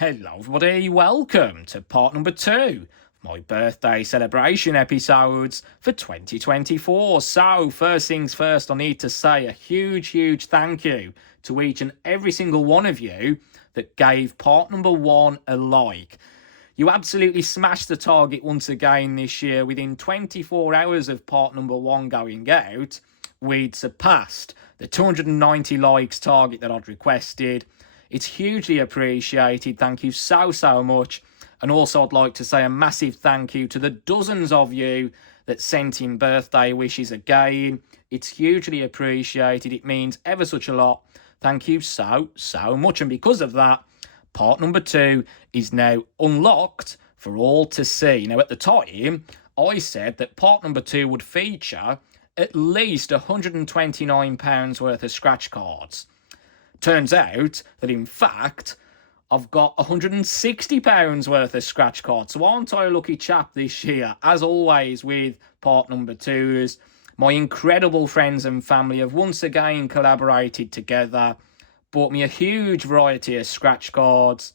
Hello everybody, welcome to part number 2 of my birthday celebration episodes for 2024. So first things first, I need to say a huge thank you to each and every single one of you that gave part number 1 a like. You absolutely smashed the target once again this year. Within 24 hours of part number 1 going out, we'd surpassed the 290 likes target that I'd requested. It's hugely appreciated. Thank you so much. And also I'd like to say a massive thank you to the dozens of you that sent in birthday wishes again. It's hugely appreciated. It means ever such a lot. Thank you so much. And because of that, part number 2 is now unlocked for all to see. Now, at the time, I said that part number 2 would feature at least £129 worth of scratch cards. Turns out that, in fact, I've got £160 worth of scratch cards. So aren't I a lucky chap this year? As always with part number 2s, my incredible friends and family have once again collaborated together, bought me a huge variety of scratch cards.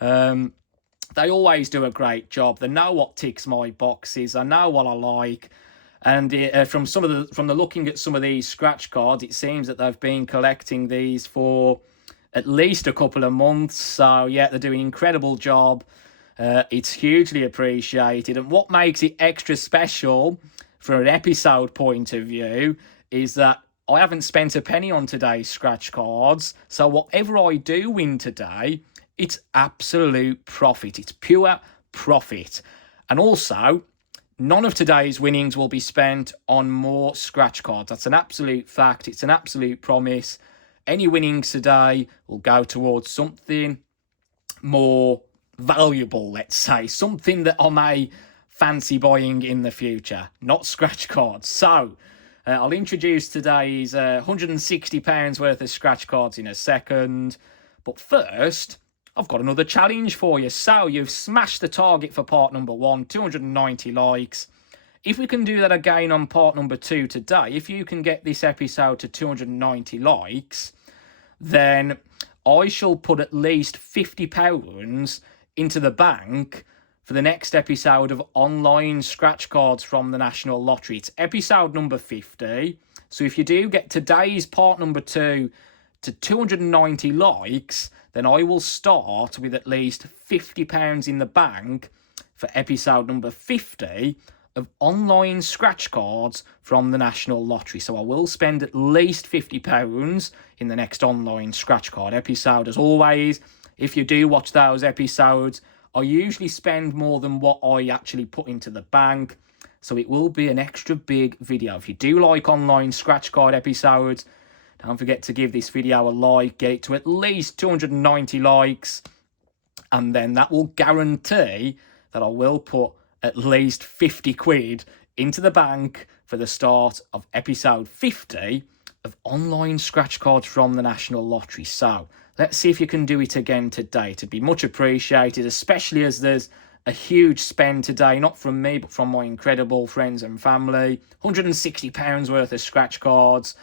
They always do a great job. They know what ticks my boxes. I know what I like. And from the looking at some of these scratch cards, it seems that they've been collecting these for at least a couple of months. So yeah, they're doing an incredible job. It's hugely appreciated. And what makes it extra special from an episode point of view is that I haven't spent a penny on today's scratch cards. So whatever I do win today, it's absolute profit. It's pure profit. And also, none of today's winnings will be spent on more scratch cards. That's an absolute fact. It's an absolute promise. Any winnings today will go towards something more valuable, let's say. Something that I may fancy buying in the future. Not scratch cards. So, I'll introduce today's £160 worth of scratch cards in a second. But first, I've got another challenge for you. So you've smashed the target for part number 1, 290 likes. If we can do that again on part number 2 today, if you can get this episode to 290 likes, then I shall put at least £50 into the bank for the next episode of online scratch cards from the National Lottery. It's episode number 50. So if you do get today's part number 2 to 290 likes, then I will start with at least £50 in the bank for episode number 50 of online scratch cards from the National Lottery. So I will spend at least £50 in the next online scratch card episode. As always, if you do watch those episodes, I usually spend more than what I actually put into the bank. So it will be an extra big video. If you do like online scratch card episodes, don't forget to give this video a like, get it to at least 290 likes, and then that will guarantee that I will put at least 50 quid into the bank for the start of episode 50 of online scratch cards from the National Lottery. So let's see if you can do it again today. It'd be much appreciated, especially as there's a huge spend today, not from me, but from my incredible friends and family. £160 worth of scratch cards.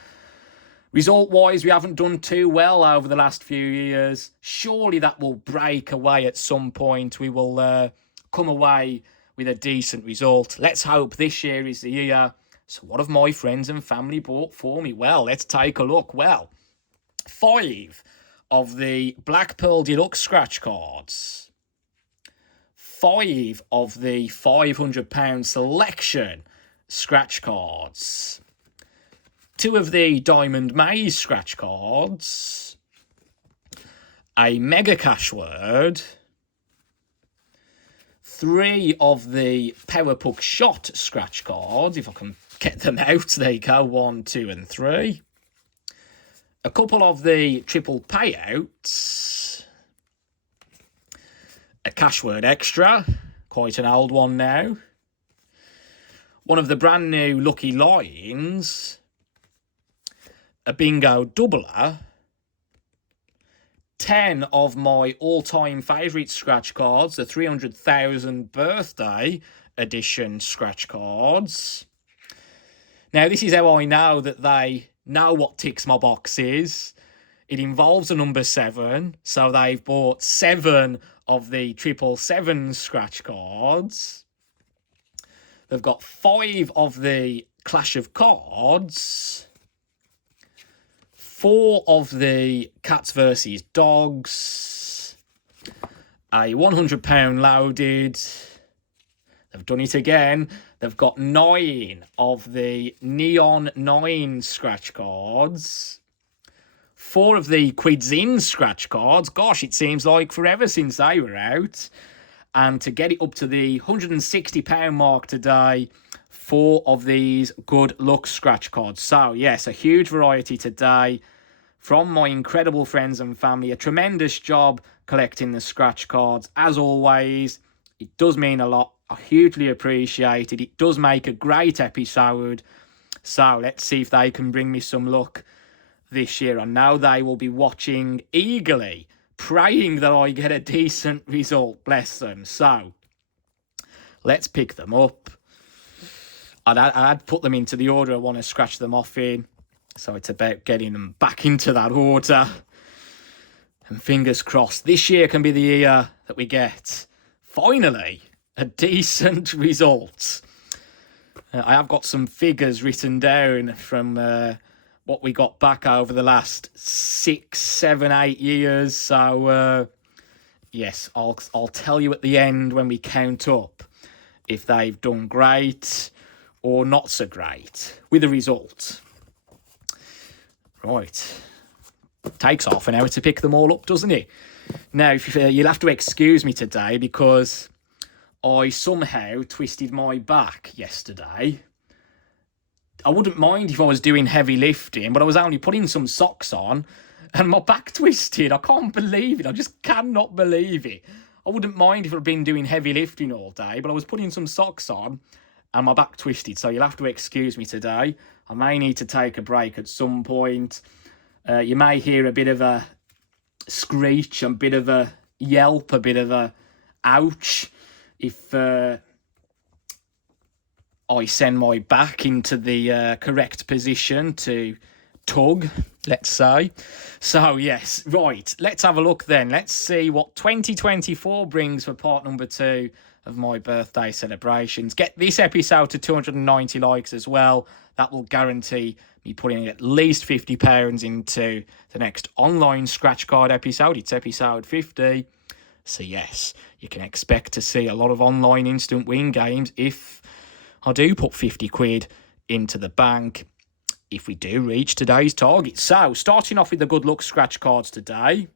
Result-wise, we haven't done too well over the last few years. Surely that will break away at some point. We will come away with a decent result. Let's hope this year is the year. So what have my friends and family bought for me? Well, let's take a look. Well, 5 of the Black Pearl Deluxe scratch cards. 5 of the £500 selection scratch cards. 2 of the Diamond Maze scratch cards, a Mega Cash Word, 3 of the Power Puck Shot scratch cards, if I can get them out, there you go, 1, 2 and 3, a couple of the Triple Payouts, a Cash Word Extra, quite an old one now, one of the brand new Lucky Lines, a bingo doubler, 10 of my all-time favourite scratch cards, the 300,000 birthday edition scratch cards. Now, this is how I know that they know what ticks my boxes. It involves a number 7, so they've bought 7 of the 777 scratch cards. They've got 5 of the Clash of Cards, 4 of the Cats versus Dogs, a £100 loaded. They've done it again. They've got 9 of the Neon 9 scratch cards, 4 of the Quids In scratch cards. Gosh, it seems like forever since they were out. And to get it up to the £160 mark today, 4 of these Good Luck scratch cards. So, yes, a huge variety today from my incredible friends and family. A tremendous job collecting the scratch cards. As always, it does mean a lot. I hugely appreciate it. It does make a great episode. So, let's see if they can bring me some luck this year. I know they will be watching eagerly, praying that I get a decent result, bless them. So, let's pick them up. I'd put them into the order I want to scratch them off in. So it's about getting them back into that order. And fingers crossed, this year can be the year that we get, finally, a decent result. I have got some figures written down from what we got back over the last 6, 7, 8 years. So, yes, I'll tell you at the end when we count up if they've done great or not so great with the result. Right. Takes half an hour to pick them all up, doesn't it? Now, you'll have to excuse me today because I somehow twisted my back yesterday. I wouldn't mind if I was doing heavy lifting, but I was only putting some socks on and my back twisted. I can't believe it. I just cannot believe it. I wouldn't mind if I'd been doing heavy lifting all day, but I was putting some socks on and my back twisted. So you'll have to excuse me today. I may need to take a break at some point. You may hear a bit of a screech, a bit of a yelp, a bit of a ouch if I send my back into the correct position to tug, let's say. So, yes, right, let's have a look then. Let's see what 2024 brings for part number 2 of my birthday celebrations. Get this episode to 290 likes as well. That will guarantee me putting at least £50 into the next online scratch card episode. It's episode 50. So, yes, you can expect to see a lot of online instant win games if I do put 50 quid into the bank, if we do reach today's target. So, starting off with the Good Luck scratch cards today.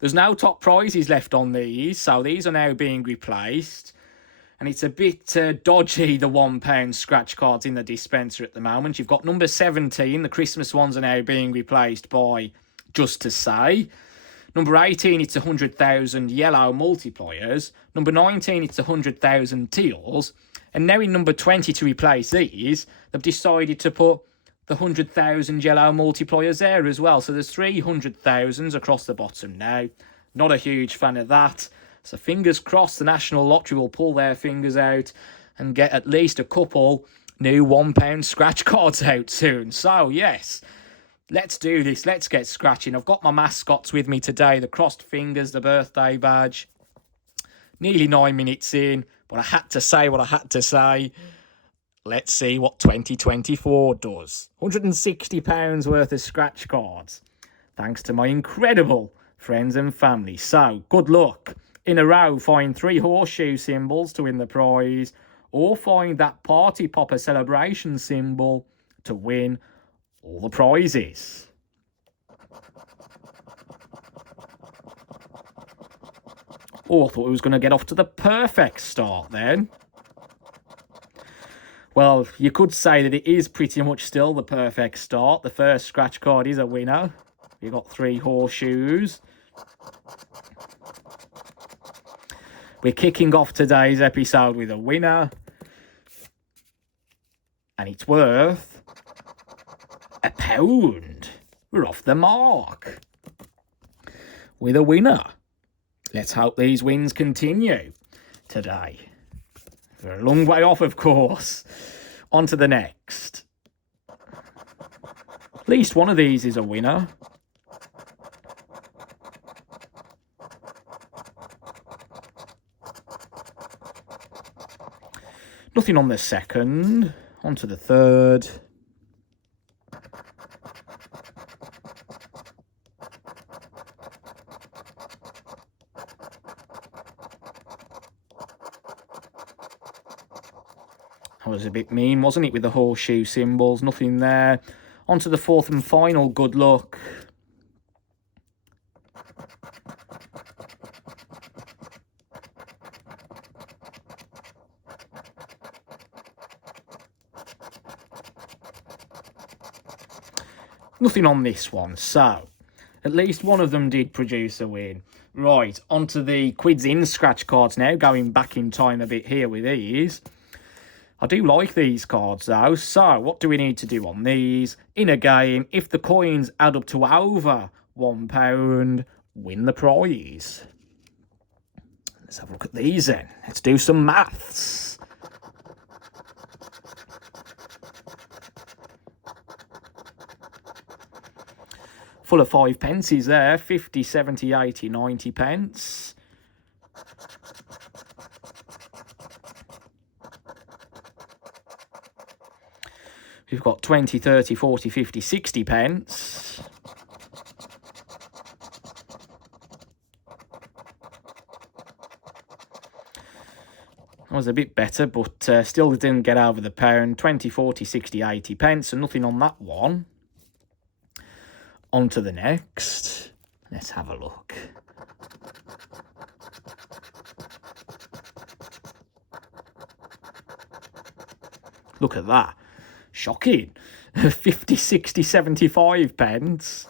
There's no top prizes left on these, so these are now being replaced. And it's a bit dodgy, the £1 scratch cards in the dispenser at the moment. You've got number 17, the Christmas ones are now being replaced by Just to Say. Number 18, it's 100,000 yellow multipliers. Number 19, it's 100,000 teals. And now in number 20, to replace these, they've decided to put the 100,000 yellow multipliers there as well. So there's 300,000s across the bottom now. Not a huge fan of that. So fingers crossed the National Lottery will pull their fingers out and get at least a couple new £1 scratch cards out soon. So, yes, let's do this. Let's get scratching. I've got my mascots with me today. The crossed fingers, the birthday badge. Nearly 9 minutes in, but I had to say what I had to say. Let's see what 2024 does. £160 worth of scratch cards, thanks to my incredible friends and family. So, good luck. In a row, find 3 horseshoe symbols to win the prize, or find that party popper celebration symbol to win all the prizes. Oh, I thought we was going to get off to the perfect start then. Well, you could say that it is pretty much still the perfect start. The first scratch card is a winner. You've got 3 horseshoes. We're kicking off today's episode with a winner. And it's worth £1. We're off the mark with a winner. Let's hope these wins continue today. We're a long way off, of course. On to the next. At least one of these is a winner. Nothing on the second. On to the third. That was a bit mean, wasn't it, with the horseshoe symbols? Nothing there. On to the fourth and final. Good luck. Nothing on this one, so at least one of them did produce a win. Right, onto the quids in scratch cards now, going back in time a bit here with these. I do like these cards though, so what do we need to do on these? In a game, if the coins add up to over £1, win the prize. Let's have a look at these then. Let's do some maths. Full of 5 pences there, 50, 70, 80, 90 pence. We've got 20, 30, 40, 50, 60 pence. That was a bit better, but still didn't get over the pound. 20, 40, 60, 80 pence, and nothing on that one. On to the next. Let's have a look. Look at that. Shocking. 50, 60, 75 pence.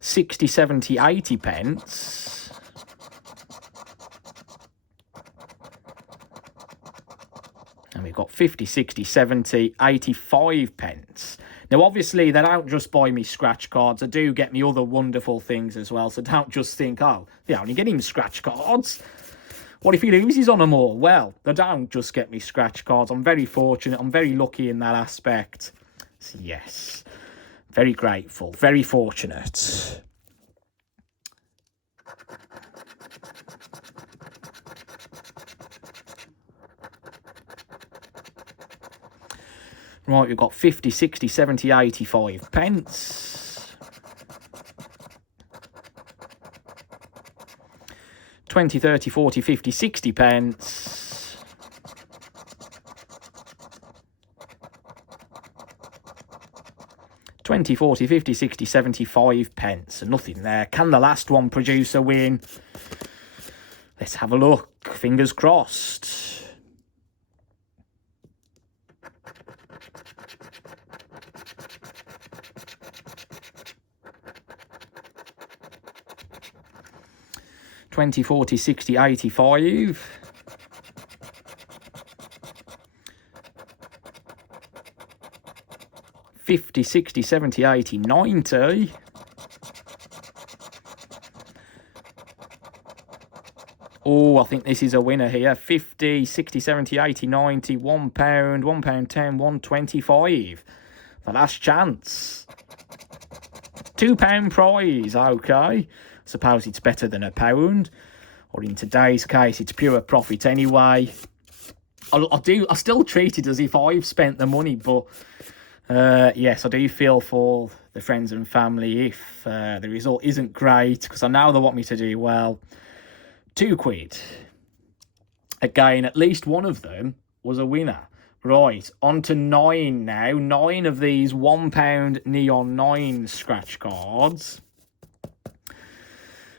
£60, 70, 80 pence. And we've got 50, 60, 70, 85 pence. Now, obviously, they don't just buy me scratch cards. They do get me other wonderful things as well. So don't just think, oh, they only get him scratch cards. What if he loses on them all? Well, they don't just get me scratch cards. I'm very fortunate. I'm very lucky in that aspect. So, yes, very grateful, very fortunate. Right, we've got 50, 60, 70, 85 pence. 20, 30, 40, 50, 60 pence. £20, 40, 50, 60, 75 pence. And nothing there. Can the last one produce a win? Let's have a look. Fingers crossed. £20, 40, 60, 85. £50, 60, 70, 80, 90. Oh, I think this is a winner here. 50, 60, 70, 80, 90, £1, £1.10, £1.25. The last chance. £2 prize, okay. Suppose it's better than £1, or in today's case, it's pure profit anyway. I still treat it as if I've spent the money, but yes, I do feel for the friends and family if the result isn't great, because I know they want me to do well. £2. Again, at least one of them was a winner. Right, on to 9 now. 9 of these £1 Neon 9 scratch cards.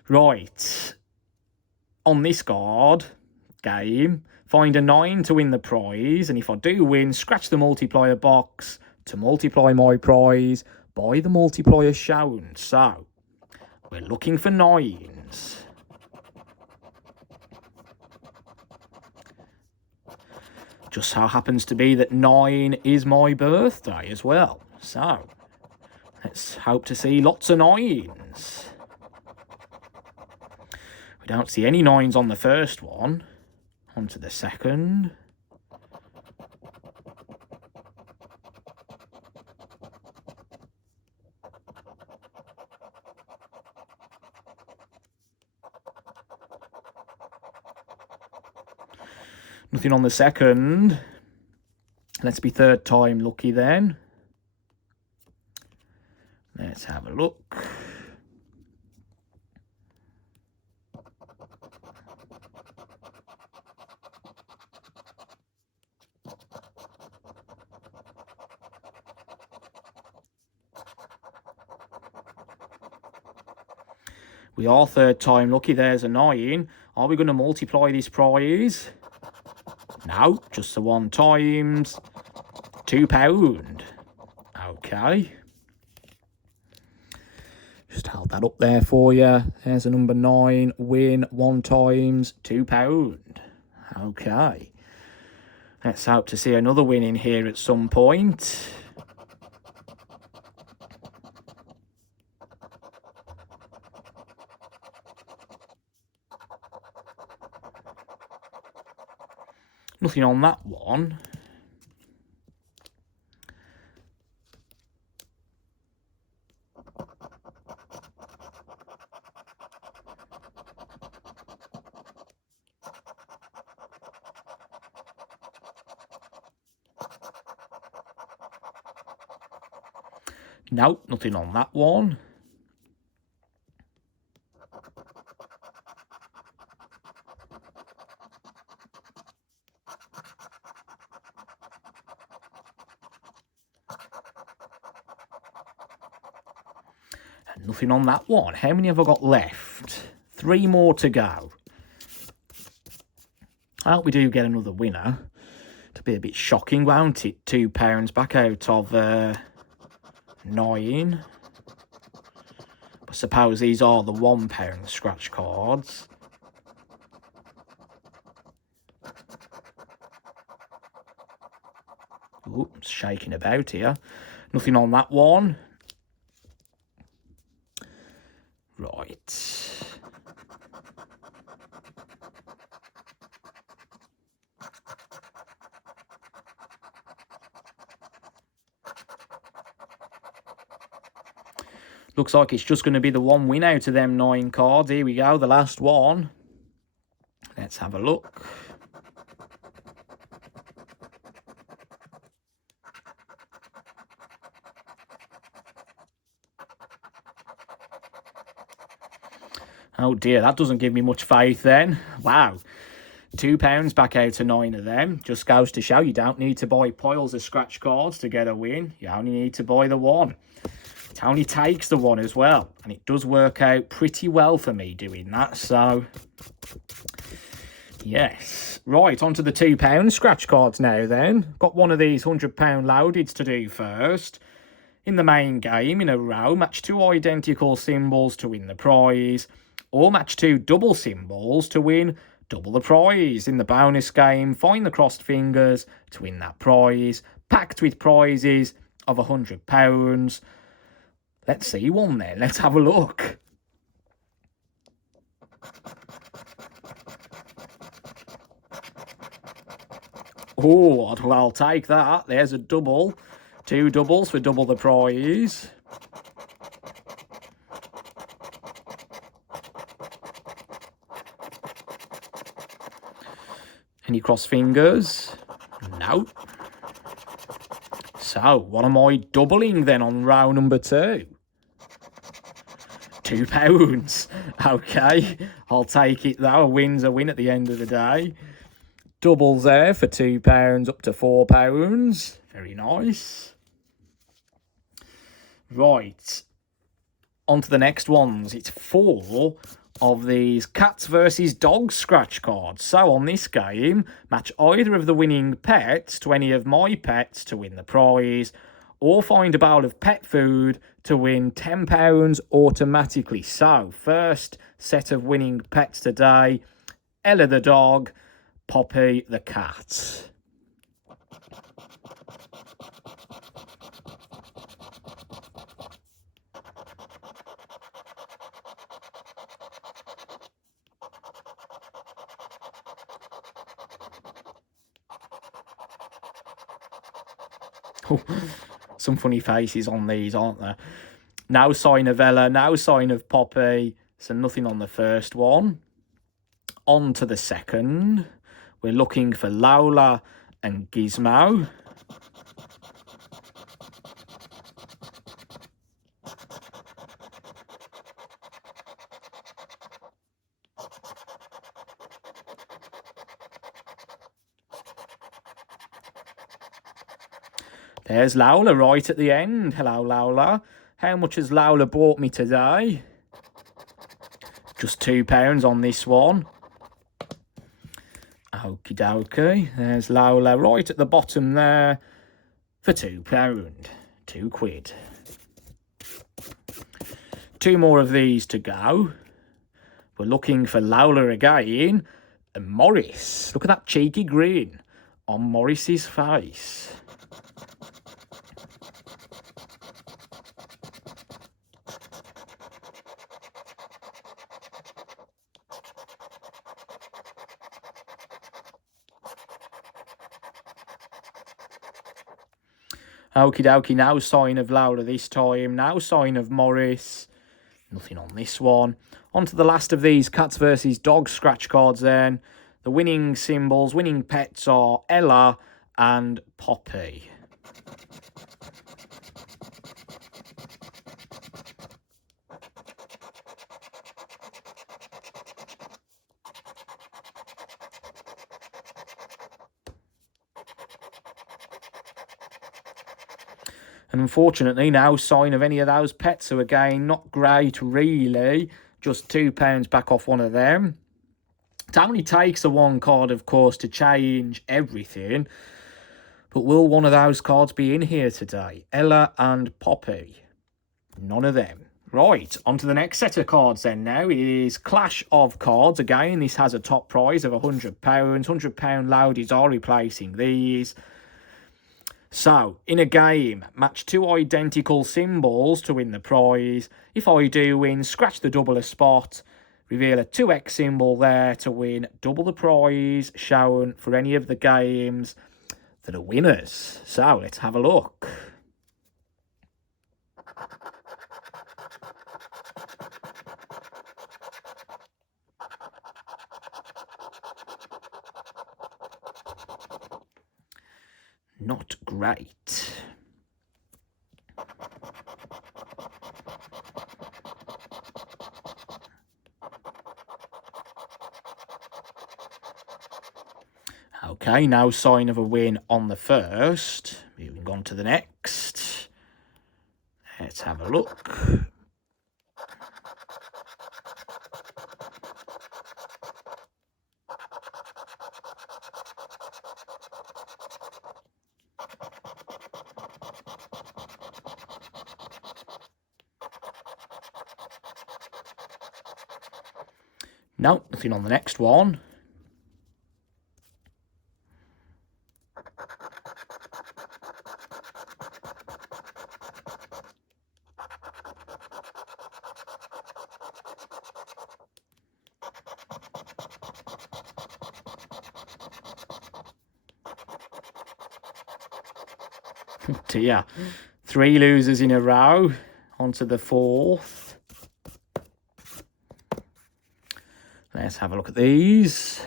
Right, on this card game, find a 9 to win the prize, and if I do win, scratch the multiplier box to multiply my prize by the multiplier shown. So, we're looking for 9s. Just so happens to be that 9 is my birthday as well. So, let's hope to see lots of 9s. We don't see any 9s on the first one. On to the second. Nothing on the second. Let's be third time lucky then. Let's have a look. We are third time lucky. There's a 9. Are we going to multiply this prize? No, just the one times. £2. Okay. Just hold that up there for you. There's a number 9. Win 1 times £2. Okay. Let's hope to see another win in here at some point. Nothing on that one. No, nothing on that one. And nothing on that one. How many have I got left? 3 more to go. I hope we do get another winner. It'll be a bit shocking, won't it? £2 back out of 9. I suppose these are the £1 scratch cards. Ooh, it's shaking about here. Nothing on that one. Right. Looks like it's just going to be the one win out of them 9 cards. Here we go, the last one. Let's have a look. Oh dear, that doesn't give me much faith then. Wow. £2 back out of 9 of them. Just goes to show you don't need to buy piles of scratch cards to get a win. You only need to buy the one. It only takes the one as well. And it does work out pretty well for me doing that. So, yes. Right, onto the £2 scratch cards now then. Got one of these £100 loadeds to do first. In the main game, in a row, match 2 identical symbols to win the prize. Or match 2 double symbols to win double the prize. In the bonus game, find the crossed fingers to win that prize. Packed with prizes of £100. Let's see one then. Let's have a look. Oh, well, I'll take that. There's a double. 2 doubles for double the prize. Any cross fingers? No. So, what am I doubling then on row number 2? £2. Okay, I'll take it though. A win's a win at the end of the day. Doubles there for £2 up to £4. Very nice. Right. On to the next ones. It's 4 of these cats versus dogs scratch cards. So on this game, match either of the winning pets to any of my pets to win the prize, or find a bowl of pet food to win £10 automatically. So, first set of winning pets today, Ella the dog, Poppy the cat. Oh, some funny faces on these, aren't there? No sign of Ella, no sign of Poppy, so nothing on the first one. On to the second. We're looking for Lola and Gizmo. There's Lola right at the end. Hello, Lola. How much has Lola bought me today? Just £2 on this one. Okie dokie. There's Lola right at the bottom there for £2. £2. 2 more of these to go. We're looking for Lola again. And Morris. Look at that cheeky grin on Morris's face. Okie dokie, no sign of Lola this time. No sign of Morris. Nothing on this one. On to the last of these cats versus dogs scratch cards then. The winning symbols, winning pets are Ella and Poppy. And unfortunately, no sign of any of those pets. So again, not great really. Just £2 back off one of them. It only takes the one card, of course, to change everything. But will one of those cards be in here today? Ella and Poppy. None of them. Right, on to the next set of cards then now. It is Clash of Cards. Again, this has a top prize of £100. £100 loadies are replacing these. So, in a game, match 2 identical symbols to win the prize. If I do win, scratch the double a spot. Reveal a 2x symbol there to win double the prize shown for any of the games that are winners. So, let's have a look. Not great. Okay, no sign of a win on the first. Moving on to the next. Let's have a look. No, nothing on the next one. Oh dear. 3 losers in a row. On to the 4th. Let's have a look at these.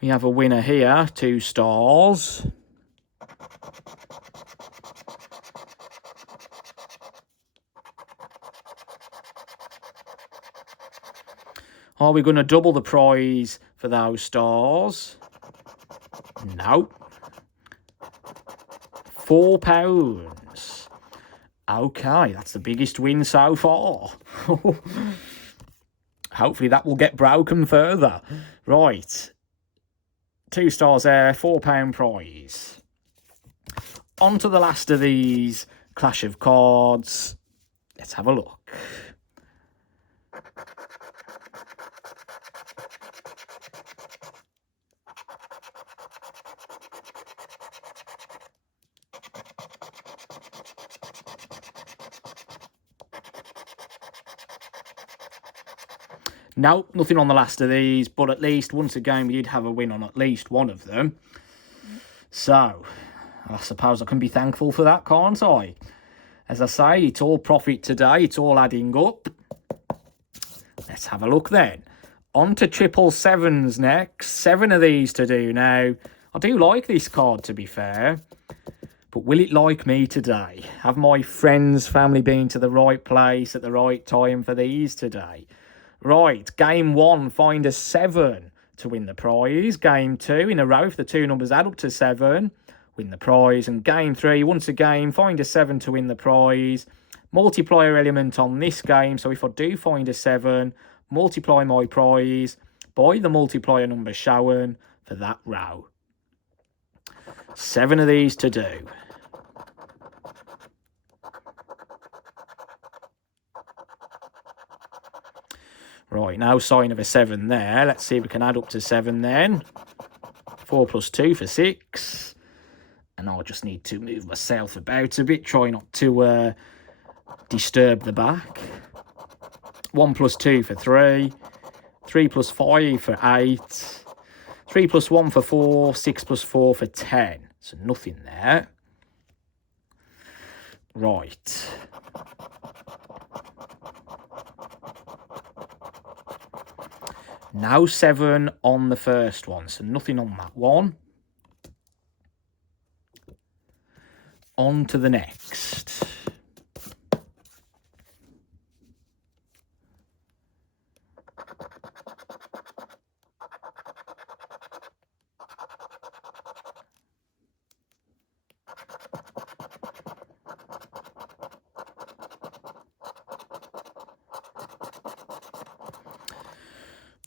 We have a winner here, 2 stars. Are we going to double the prize for those stars? No. £4. Okay, that's the biggest win so far. Hopefully that will get broken further. Right. 2 stars there, £4 prize. On to the last of these Clash of Cards. Let's have a look. No, nothing on the last of these, but at least once again we did have a win on at least one of them. So, I suppose I can be thankful for that, can't I? As I say, it's all profit today. It's all adding up. Let's have a look then. On to 777s next. 7 of these to do now. I do like this card, to be fair. But will it like me today? Have my friends, family been to the right place at the right time for these today? Right, game 1, find a 7 to win the prize. Game 2, in a row, if the 2 numbers add up to 7, win the prize. And game 3, once again, find a 7 to win the prize. Multiplier element on this game, so if I do find a 7, multiply my prize by the multiplier number shown for that row. 7 of these to do. Right, no sign of a 7 there. Let's see if we can add up to 7 then. 4 plus 2 for 6. And I'll just need to move myself about a bit. Try not to disturb the back. 1 plus 2 for 3. 3 plus 5 for 8. 3 plus 1 for 4. 6 plus 4 for 10. So nothing there. Right. Now 7 on the first one, so nothing on that one. On to the next.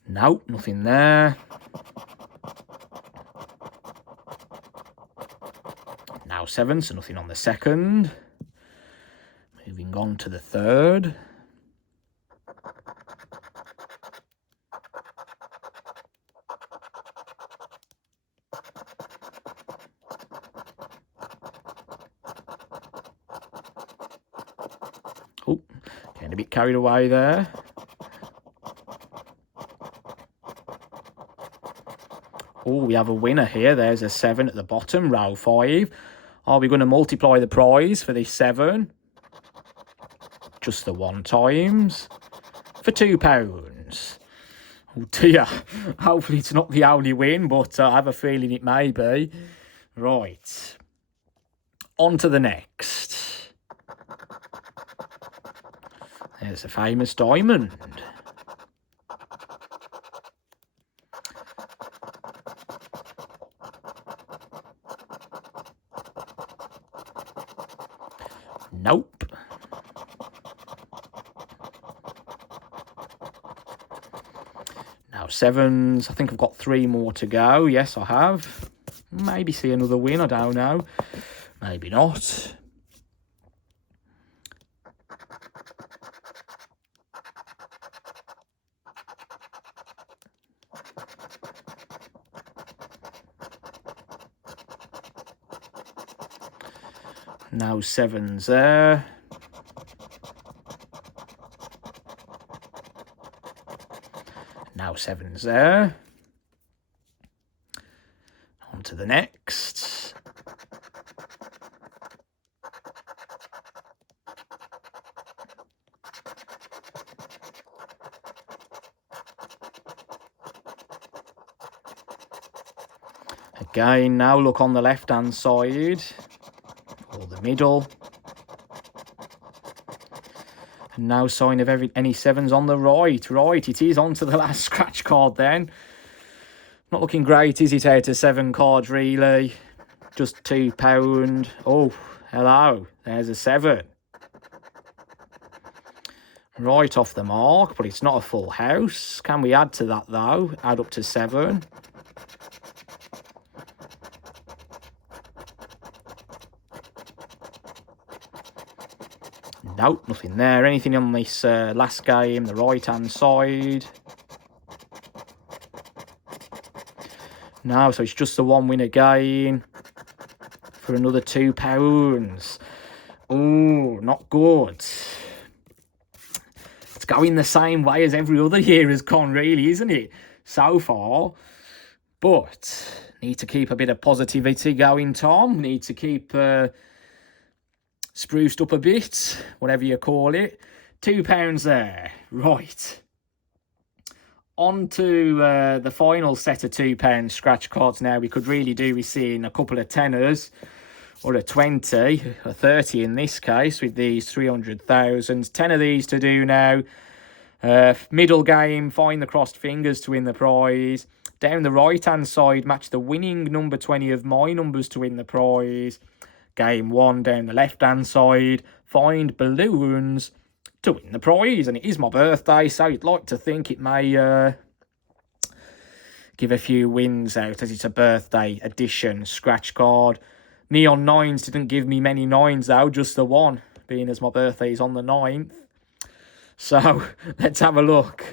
No, nothing there. Now 7, so nothing on the second. Moving on to the third. Oh, getting a bit carried away there. Oh, we have a winner here. There's a 7 at the bottom, row 5. Are we going to multiply the prize for this 7? Just the 1 times. For £2. Oh dear. Hopefully it's not the only win, but I have a feeling it may be. Right. On to the next. There's a famous diamond. Nope. Now 7s. I think I've got 3 more to go. Yes, I have. Maybe see another win. I don't know. Maybe not. Now 7s there. Now 7s there. On to the next. Again, now look on the left-hand side. Or the middle. And no sign of any 7s on the right. Right, it is on to the last scratch card then. Not looking great, is it, out of 7 cards, really? Just £2. Oh, hello. There's a 7. Right off the mark, but it's not a full house. Can we add to that, though? Add up to 7. Nope, nothing there. Anything on this last game, the right-hand side? No, so it's just the 1 win again for another £2. Oh, not good. It's going the same way as every other year has gone, really, isn't it? So far. But Need to keep a bit of positivity going, Tom. Need to keep spruced up a bit, whatever you call it. £2 there. Right. On to the final set of £2 scratch cards now. We could really do with seeing a couple of tenors, or a 20, a 30 in this case, with these 300,000. 10 of these to do now. Middle game, find the crossed fingers to win the prize. Down the right-hand side, match the winning number 20 of my numbers to win the prize. Game 1, down the left-hand side, find balloons to win the prize. And it is my birthday, so you'd like to think it may give a few wins out, as it's a birthday edition scratch card. Neon 9s didn't give me many 9s though, just the one, being as my birthday is on the 9th. So, let's have a look.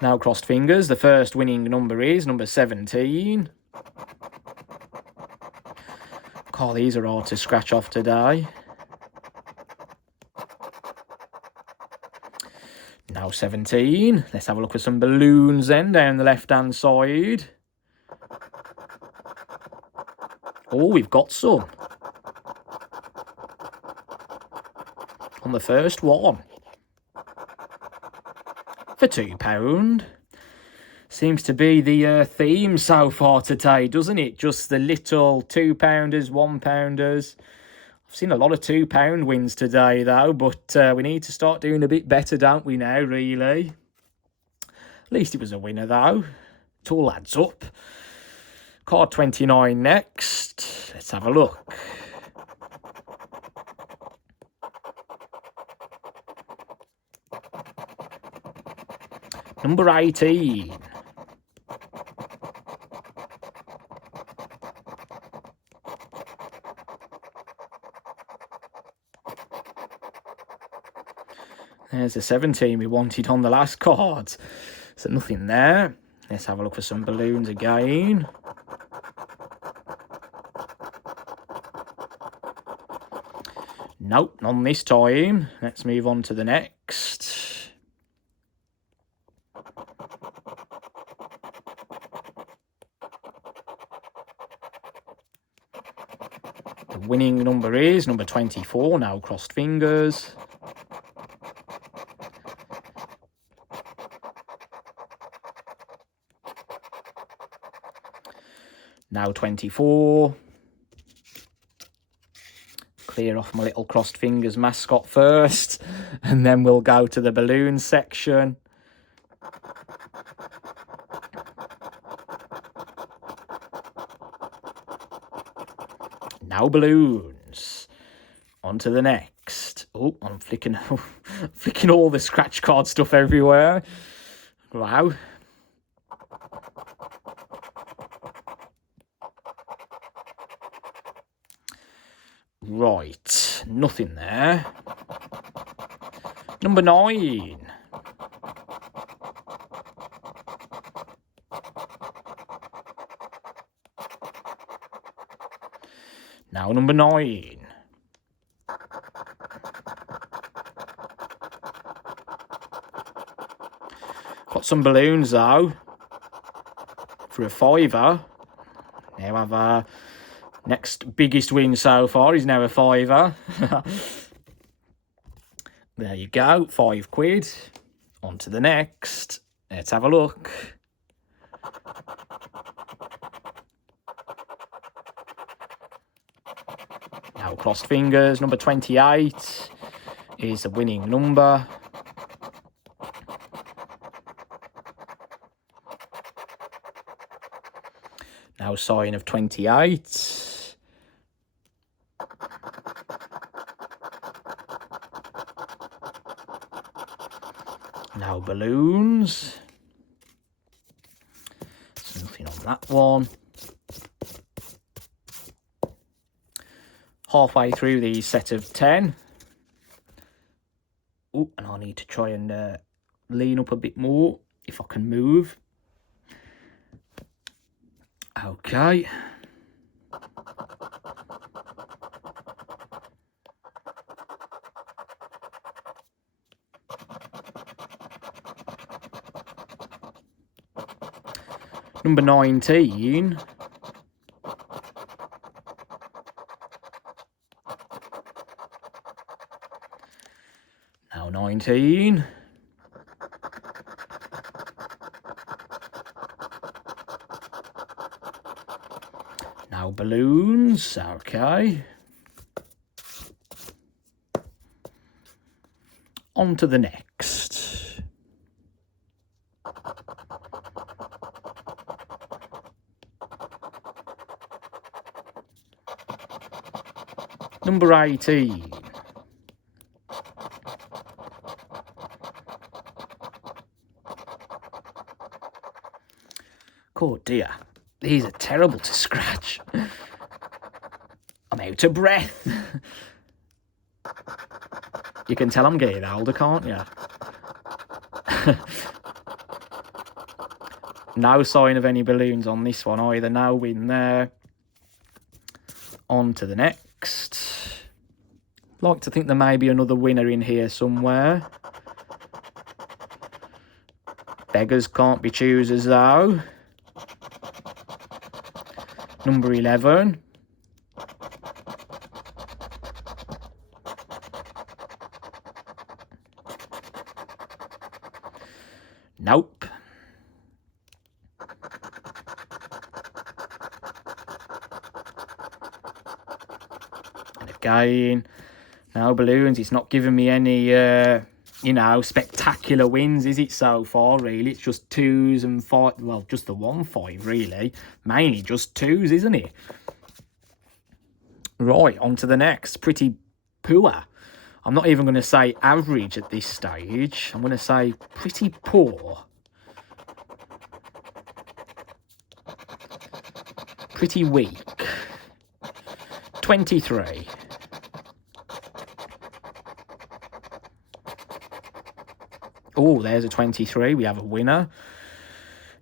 Now crossed fingers, the first winning number is number 17. God, these are hard to scratch off today. Now 17. Let's have a look at some balloons then, down the left-hand side. Oh, we've got some. On the first one. For £2. Seems to be the theme so far today, doesn't it? Just the little £2-pounders, £1-pounders. I've seen a lot of £2 wins today, though, but we need to start doing a bit better, don't we now, really? At least it was a winner, though. It all adds up. Card 29 next. Let's have a look. Number 18. There's the 17 we wanted on the last card. So nothing there. Let's have a look for some balloons again. Nope, none this time. Let's move on to the next. The winning number is number 24, now crossed fingers. Now 24. Clear off my little crossed fingers mascot first, and then we'll go to the balloon section. Now balloons. On to the next. Oh, I'm flicking, flicking all the scratch card stuff everywhere. Wow. Right, nothing there. Number 9. Now number 9. Got some balloons though. For a £5. Now I've next biggest win so far is now a £5. There you go, £5. On to the next. Let's have a look. Now crossed fingers, number 28 is the winning number. Now sign of 28. Now balloons. There's nothing on that one. Halfway through the set of 10. Oh, and I need to try and lean up a bit more if I can move. Okay. Number 19. Now 19. Now balloons, okay. On to the next. Number 18. Oh dear, these are terrible to scratch. I'm out of breath. You can tell I'm getting older, can't you? No sign of any balloons on this one either. No win there. On to the next. Like to think there may be another winner in here somewhere. Beggars can't be choosers though. Number 11. Nope. And again, no balloons. It's not giving me any, you know, spectacular wins, is it, so far, really? It's just 2s and 5. Well, just the 1 5, really. Mainly just 2s, isn't it? Right, on to the next. Pretty poor. I'm not even going to say average at this stage. I'm going to say pretty poor. Pretty weak. 23. Oh, there's a 23. We have a winner.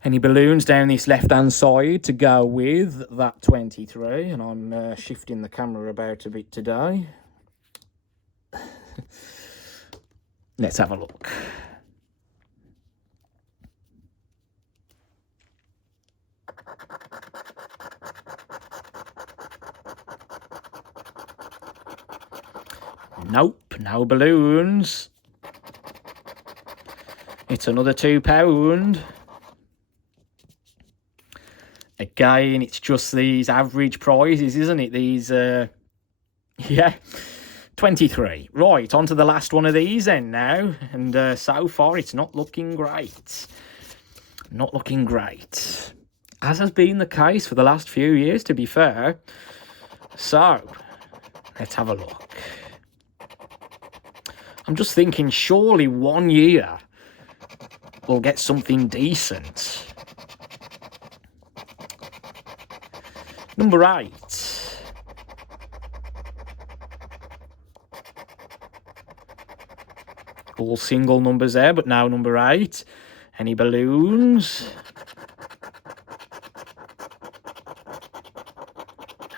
Any balloons down this left-hand side to go with that 23? And I'm shifting the camera about a bit today. Let's have a look. Nope, no balloons. It's another £2. Again, it's just these average prizes, isn't it? These, yeah, 23. Right, on to the last one of these then now. And so far, it's not looking great. Not looking great. As has been the case for the last few years, to be fair. So, let's have a look. I'm just thinking, surely 1 year we'll get something decent. Number 8. All single numbers there, but now number 8. Any balloons?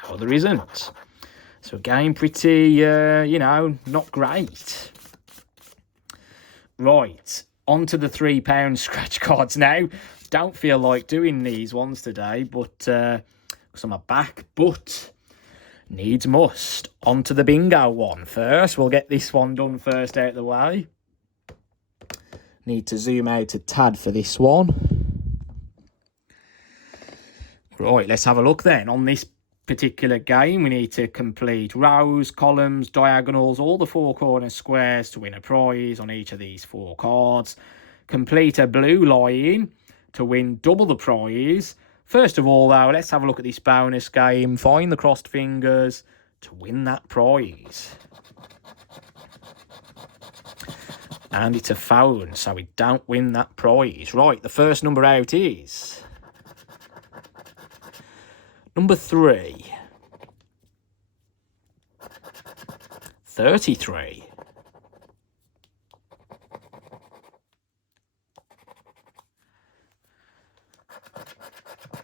No, there isn't. So again, pretty, you know, not great. Right, on to the £3 scratch cards now. Don't feel like doing these ones today, but because I'm back, but needs must. On to the bingo one first. We'll get this one done first out of the way. Need to zoom out a tad for this one. Right, let's have a look then. On this particular game, we need to complete rows, columns, diagonals, all the 4 corner squares to win a prize on each of these 4 cards. Complete a blue line to win double the prize. First of all, though, let's have a look at this bonus game. Find the crossed fingers to win that prize. And it's a phone, so we don't win that prize. Right, the first number out is number 3. 33.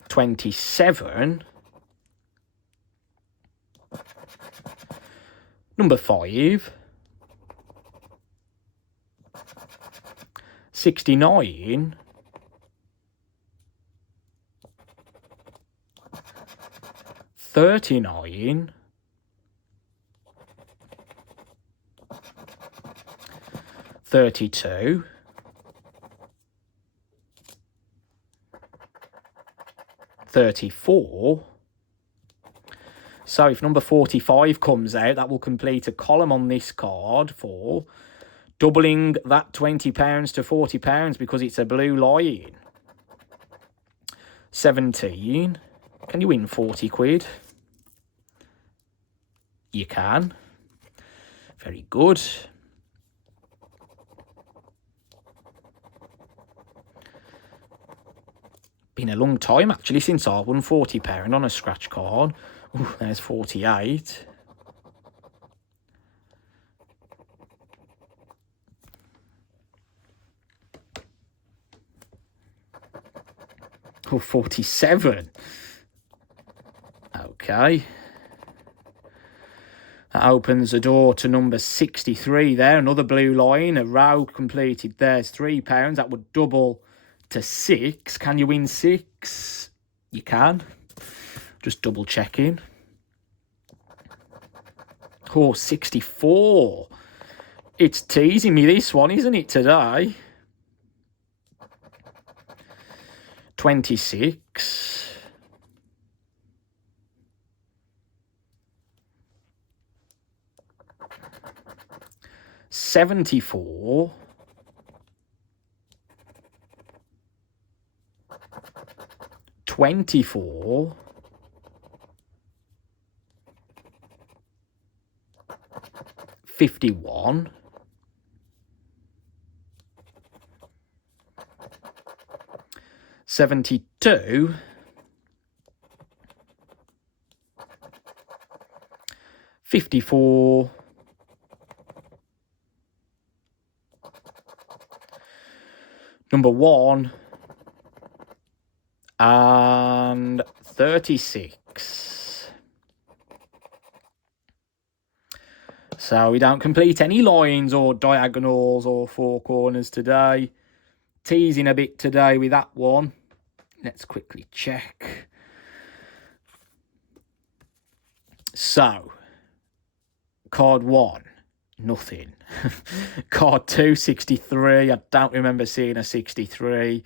27. Number 5. 69. 39, 32, 34. So if number 45 comes out, that will complete a column on this card for doubling that £20 to £40 because it's a blue line. 17. Can you win 40 quid? You can. Very good. Been a long time actually since I won £40 on a scratch card. Ooh, there's 48. Oh, 47. Okay. That opens the door to number 63 there. Another blue line. A row completed. There's £3. That would double to 6. Can you win 6? You can. Just double checking. Oh, 64. It's teasing me, this one, isn't it, today? 26. 74. 24. 51. 72. 54. Number 1. And 36. So we don't complete any lines or diagonals or four corners today. Teasing a bit today with that one. Let's quickly check. So, card 1, nothing. Card 2, 63. I don't remember seeing a 63.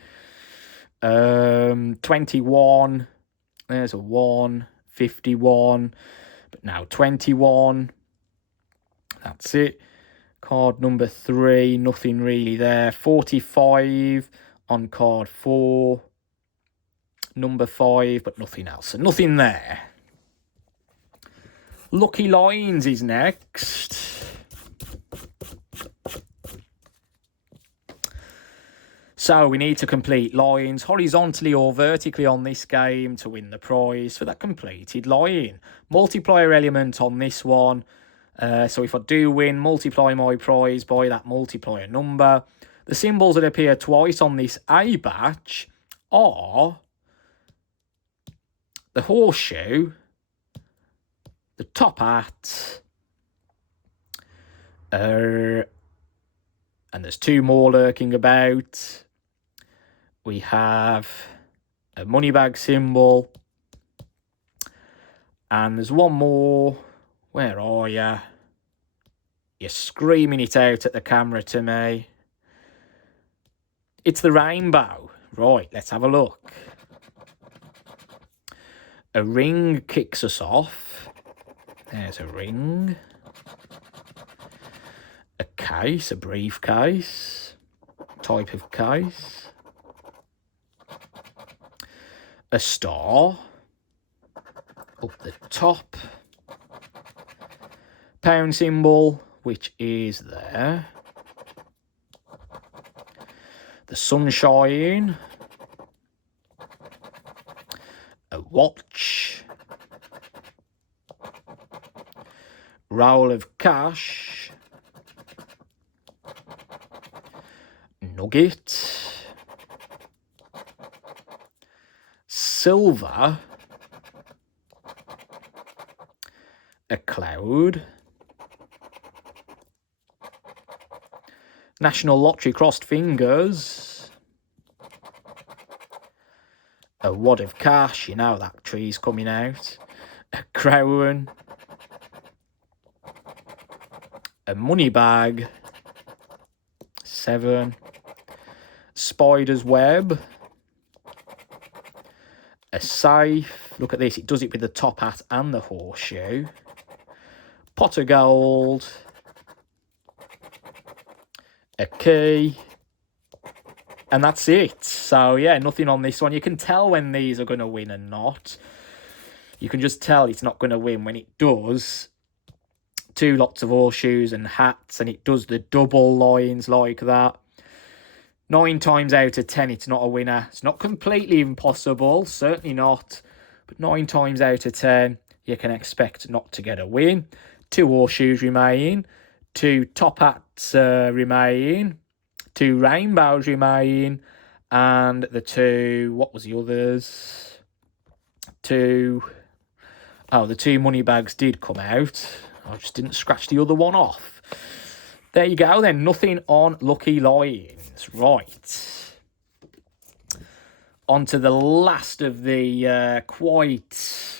21. There's a 1. 51. But now 21. That's it. Card number 3, nothing really there. 45 on card 4. Number 5, but nothing else. So nothing there. Lucky Lines is next. So we need to complete lines horizontally or vertically on this game to win the prize for that completed line. Multiplier element on this one. So if I do win, multiply my prize by that multiplier number. The symbols that appear twice on this A batch are the horseshoe, the top hat, and there's 2 more lurking about. We have a money bag symbol, and there's one more. Where are you? You're screaming it out at the camera to me. It's the rainbow. Right, let's have a look. A ring kicks us off. There's a ring. A case, a briefcase. Type of case. A star. Up the top. Pound symbol, which is there. The sunshine. A watch. Roll of cash. Nugget. Silver. A cloud. National Lottery crossed fingers. A wad of cash, you know that tree's coming out. A crown, a money bag, 7, spider's web, a safe. Look at this, it does it with the top hat and the horseshoe. Pot of gold, a key, and that's it. So yeah, nothing on this one. You can tell when these are going to win and not. You can just tell it's not going to win when it does 2 lots of horseshoes and hats, and it does the double lines like that. 9 times out of 10, it's not a winner. It's not completely impossible, certainly not. But 9 times out of 10, you can expect not to get a win. 2 horseshoes remain, 2 top hats remain, 2 rainbows remain, and the 2, what was the others? 2, oh, the 2 money bags did come out. I just didn't scratch the other one off. There you go then, nothing on lucky lines. Right. On to the last of the quite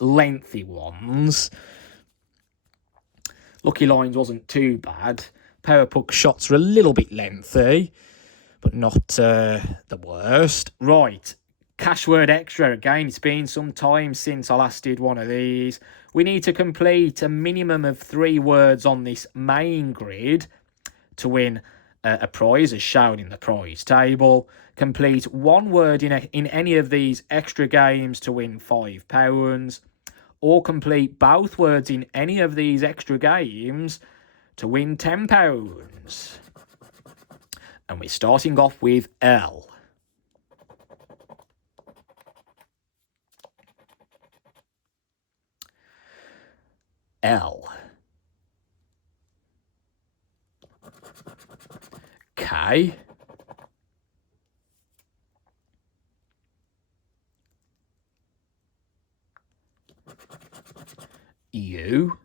lengthy ones. Lucky lines wasn't too bad. Power puck shots were a little bit lengthy, but not the worst. Right. Cash word extra. Again, it's been some time since I last did one of these. We need to complete a minimum of 3 words on this main grid to win a prize, as shown in the prize table. Complete 1 word in any of these extra games to win £5, or complete both words in any of these extra games to win £10. And we're starting off with L. L. K. U.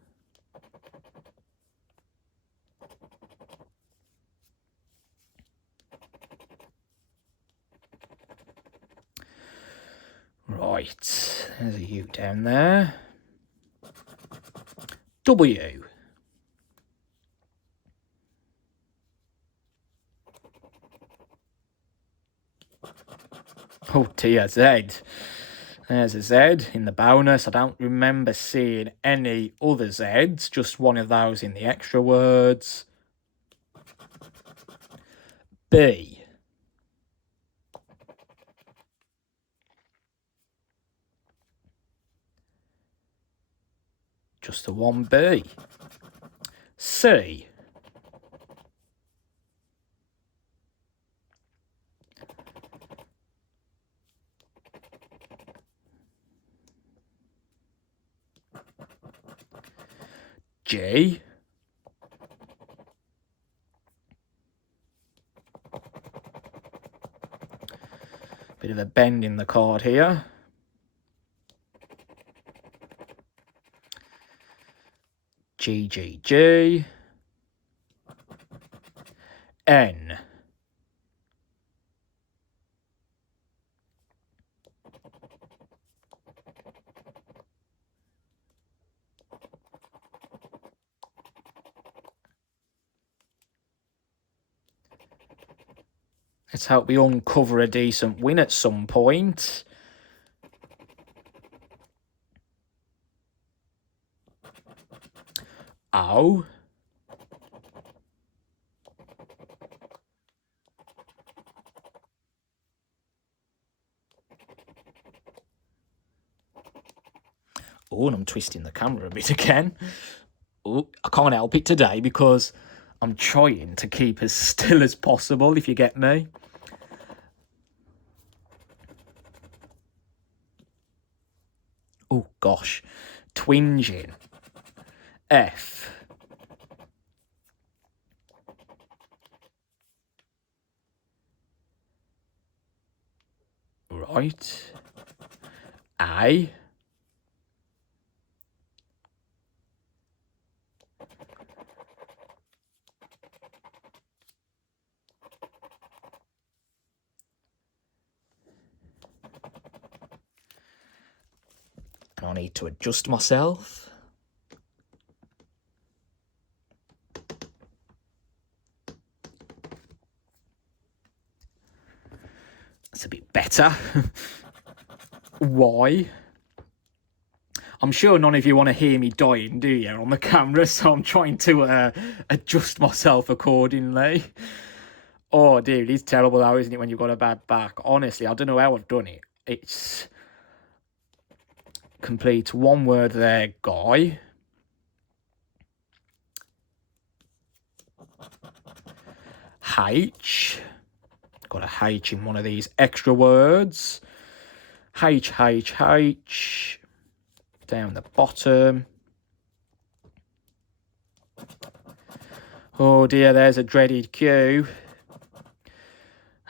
Right, there's a U down there. W. Oh dear, Z. There's a Z in the bonus. I don't remember seeing any other Zs, just one of those in the extra words. B. Just the one B. C. G. Bit of a bend in the card here. G, G, G. N. Let's hope we uncover a decent win at some point. O. Oh, and I'm twisting the camera a bit again. Oh, I can't help it today because I'm trying to keep as still as possible, if you get me. Oh, gosh. Twinging. F. Right. A. And I need to adjust myself. That's a bit better. Why? I'm sure none of you want to hear me dying, do you, on the camera? So I'm trying to adjust myself accordingly. Oh, dude, it's terrible though, isn't it, when you've got a bad back? Honestly, I don't know how I've done it. It's complete one word there, guy. H. Got a H in one of these extra words. H, H, H. Down the bottom. Oh dear, there's a dreaded Q.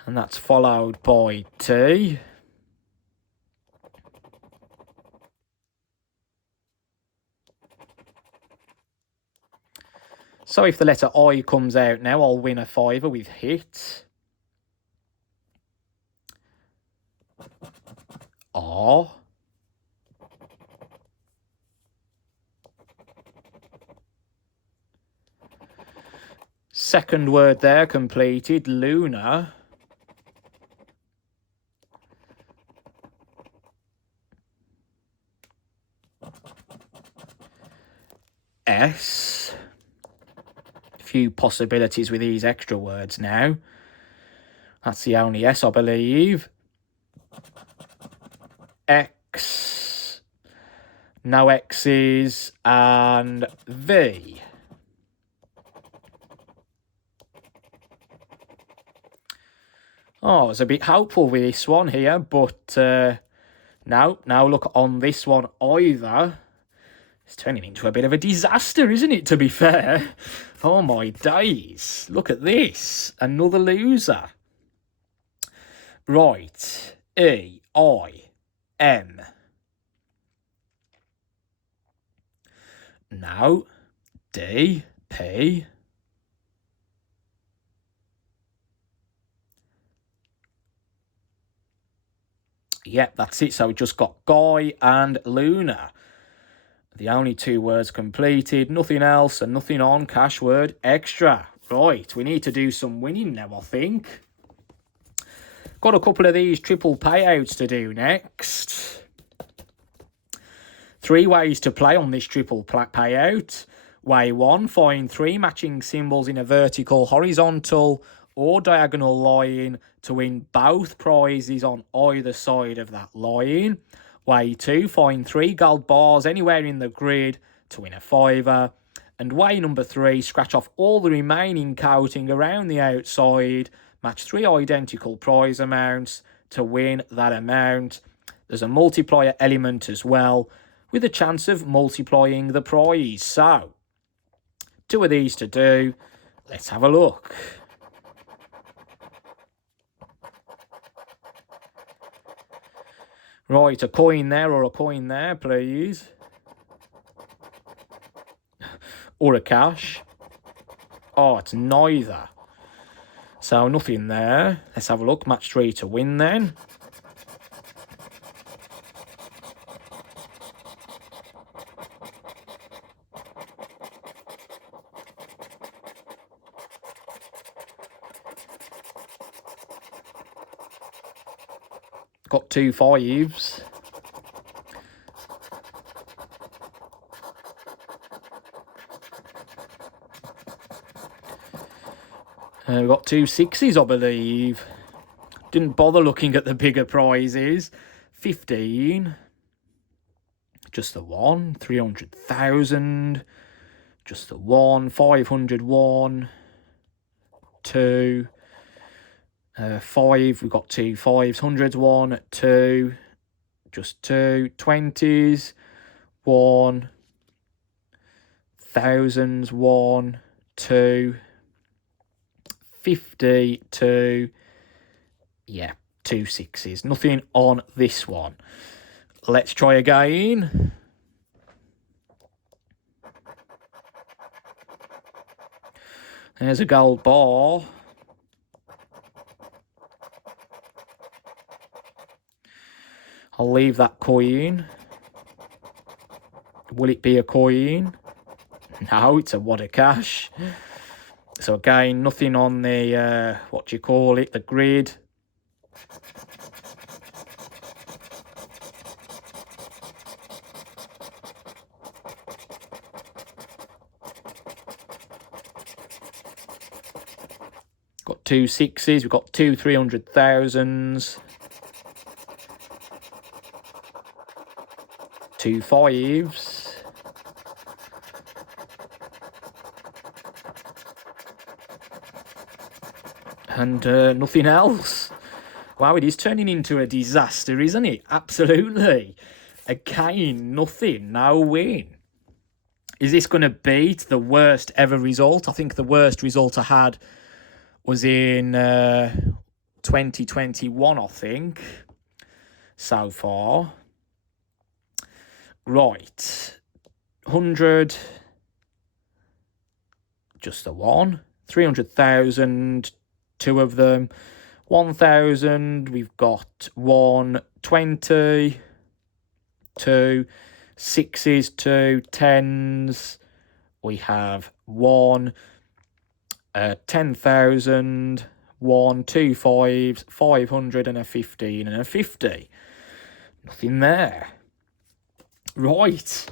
And that's followed by T. So if the letter I comes out now, I'll win a fiver with hit. R. Second word there completed, Luna. S. A few possibilities with these extra words now. That's the only S, I believe. X. No X's. And V. Oh, I was a bit hopeful with this one here, but no, now look on this one either. It's turning into a bit of a disaster, isn't it, to be fair? Oh my days. Look at this. Another loser. Right. E, I, M. No. D, P. Yep, that's it. So we just got Guy and Luna. The only two words completed, nothing else and nothing on cash word extra. Right, we need to do some winning now, I think. Got a couple of these triple payouts to do next. 3 ways to play on this triple payout. Way 1, find 3 matching symbols in a vertical, horizontal or diagonal line to win both prizes on either side of that line. Way 2, find 3 gold bars anywhere in the grid to win a fiver. And way number 3, scratch off all the remaining coating around the outside, match 3 identical prize amounts to win that amount. There's a multiplier element as well, with a chance of multiplying the prize. So, 2 of these to do. Let's have a look. Right, a coin there or a coin there, please. Or a cash. Oh, it's neither. So, nothing there. Let's have a look. Match 3 to win then. Got 2 fives. We've got 2 sixes, I believe. Didn't bother looking at the bigger prizes. 15. Just the one. 300,000. Just the one. 501. 2. 5. We've got 2 fives. Hundreds. 1, 2. Just 2. 20s. 1. Thousands. 1, 2. 50, 2. Yeah, 2 sixes. Nothing on this one. Let's try again. There's a gold bar. I'll leave that coin. Will it be a coin? No, it's a wad of cash. So again, nothing on the, what do you call it, the grid. Got 2 sixes, we've got 2 300,000s. 2 fives. And nothing else. Wow, it is turning into a disaster, isn't it? Absolutely. Again, nothing, no win. Is this going to beat the worst ever result? I think the worst result I had was in 2021, I think, so far. Right. 100. Just the one. 300,000. 2 of them. 1,000. We've got 1, 20. 2. 6s, 2. 10s. We have 1. 10,000. 1, 2 5s. 500 and a 15 and a 50. Nothing there. Right.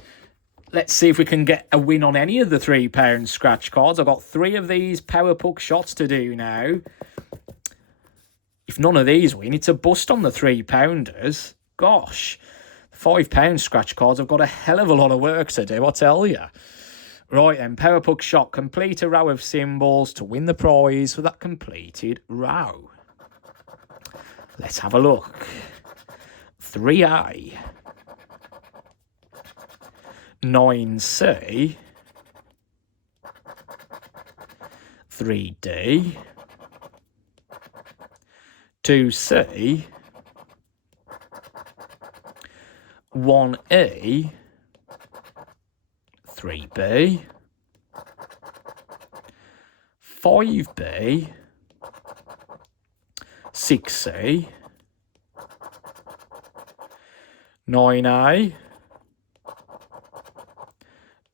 Let's see if we can get a win on any of the £3 scratch cards. I've got 3 of these power puck shots to do now. If none of these win, it's a bust on the £3-pounders. Gosh, the £5 scratch cards have got a hell of a lot of work to do, I tell you. Right then, power puck shot. Complete a row of symbols to win the prize for that completed row. Let's have a look. 3A. 9C, 3D, 2C, 1E, 3B, 5B, 6C, 9A,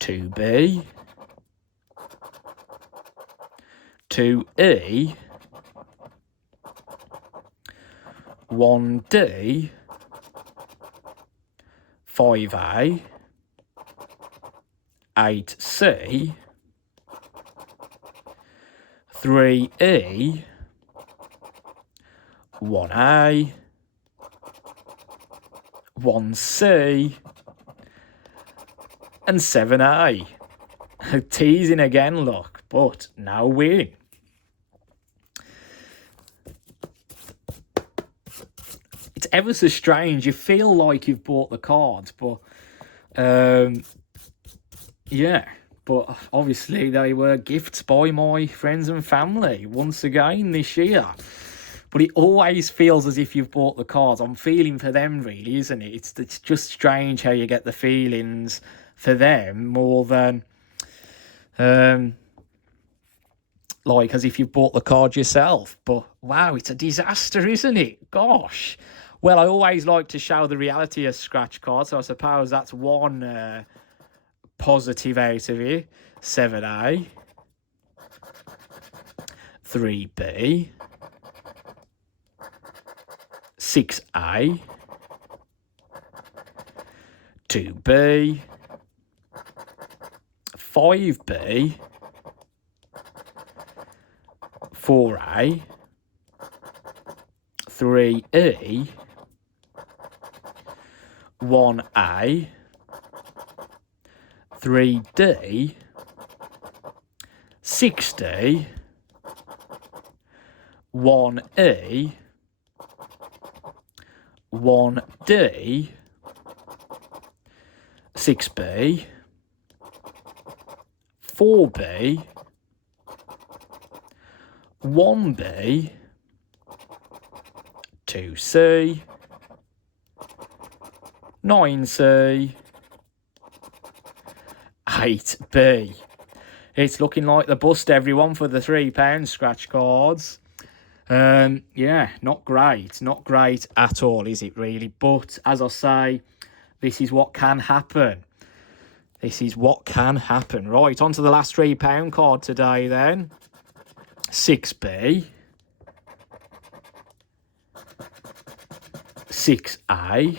2B, 2E, 1D, 5A, 8C, 3E, 1A, 1C, and 7A. Teasing again, look, but no win. It's ever so strange. You feel like you've bought the cards, but yeah. But obviously they were gifts by my friends and family once again this year. But it always feels as if you've bought the cards. I'm feeling for them, really, isn't it? It's just strange how you get the feelings for them more than like as if you've bought the card yourself. But wow, it's a disaster, isn't it? Gosh. Well, I always like to show the reality of scratch cards, so I suppose that's one positive out of it. 7A, 3B, 6A, 2B, 5B, 4A, 3E, 1A, 3D, 6D, 1E, 1D, 6B, 4B, 1B, 2C, 9C, 8B. It's looking like the bust, everyone, for the £3 scratch cards. Yeah, not great at all, is it really? But as I say, this is what can happen. This is what can happen. Right, on to the last £3 card today then. 6B. 6A.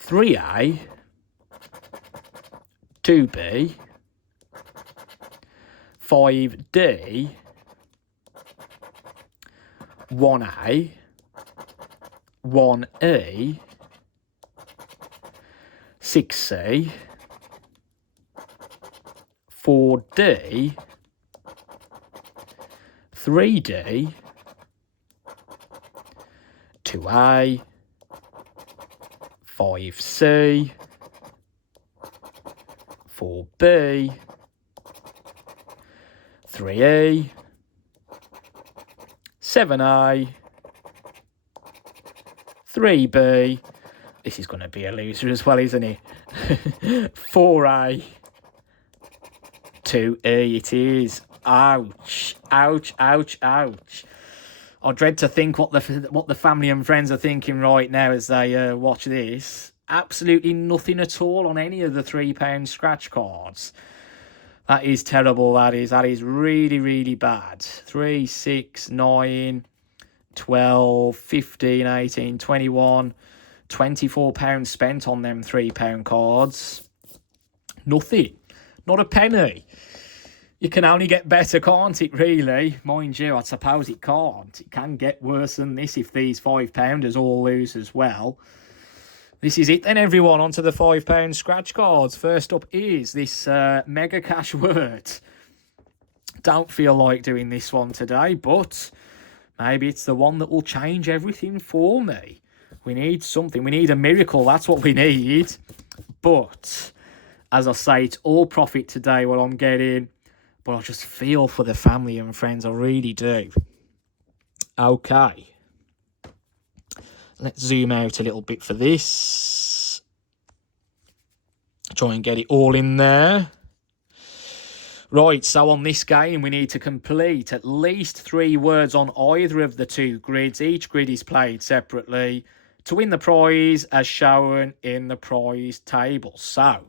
3A. 2B. 5D. 1A. 1E. 6C. 4D. 3D. 2A. 5C. 4B. 3E. 7A. 3B. This is going to be a loser as well, isn't it? 4A. 2E it is. Ouch. Ouch, ouch, ouch. I dread to think what the family and friends are thinking right now as they watch this. Absolutely nothing at all on any of the £3 scratch cards. That is terrible, that is. That is really, really bad. 3, 6, 9, 12, 15, 18, 21, £24 spent on them £3 cards. Nothing. Not a penny. You can only get better, can't it, really? Mind you, I suppose it can't. It can get worse than this if these £5-pounders all lose as well. This is it then, everyone. On to the £5 scratch cards. First up is this Mega Cash word. Don't feel like doing this one today, but maybe it's the one that will change everything for me. We need something. We need a miracle. That's what we need. But, as I say, it's all profit today what I'm getting. But I just feel for the family and friends. I really do. Okay. Let's zoom out a little bit for this. Try and get it all in there. Right, so on this game, we need to complete at least 3 words on either of the 2 grids. Each grid is played separately to win the prize as shown in the prize table. So,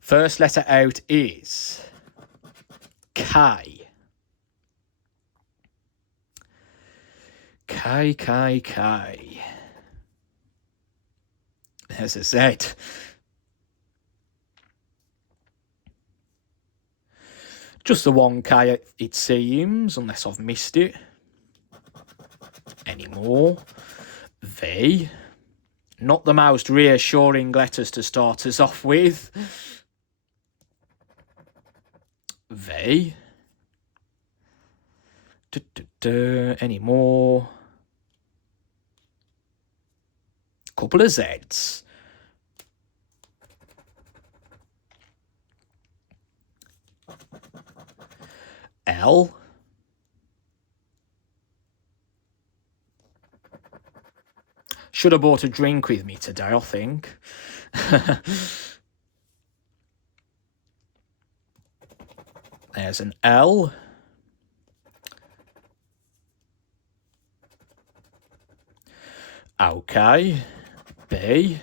first letter out is K. K. There's a Z. Just the 1K it seems, unless I've missed it anymore. V. Not the most reassuring letters to start us off with. V. Any more? Couple of Zs. L. Should have bought a drink with me today, I think. There's an L. Okay. B.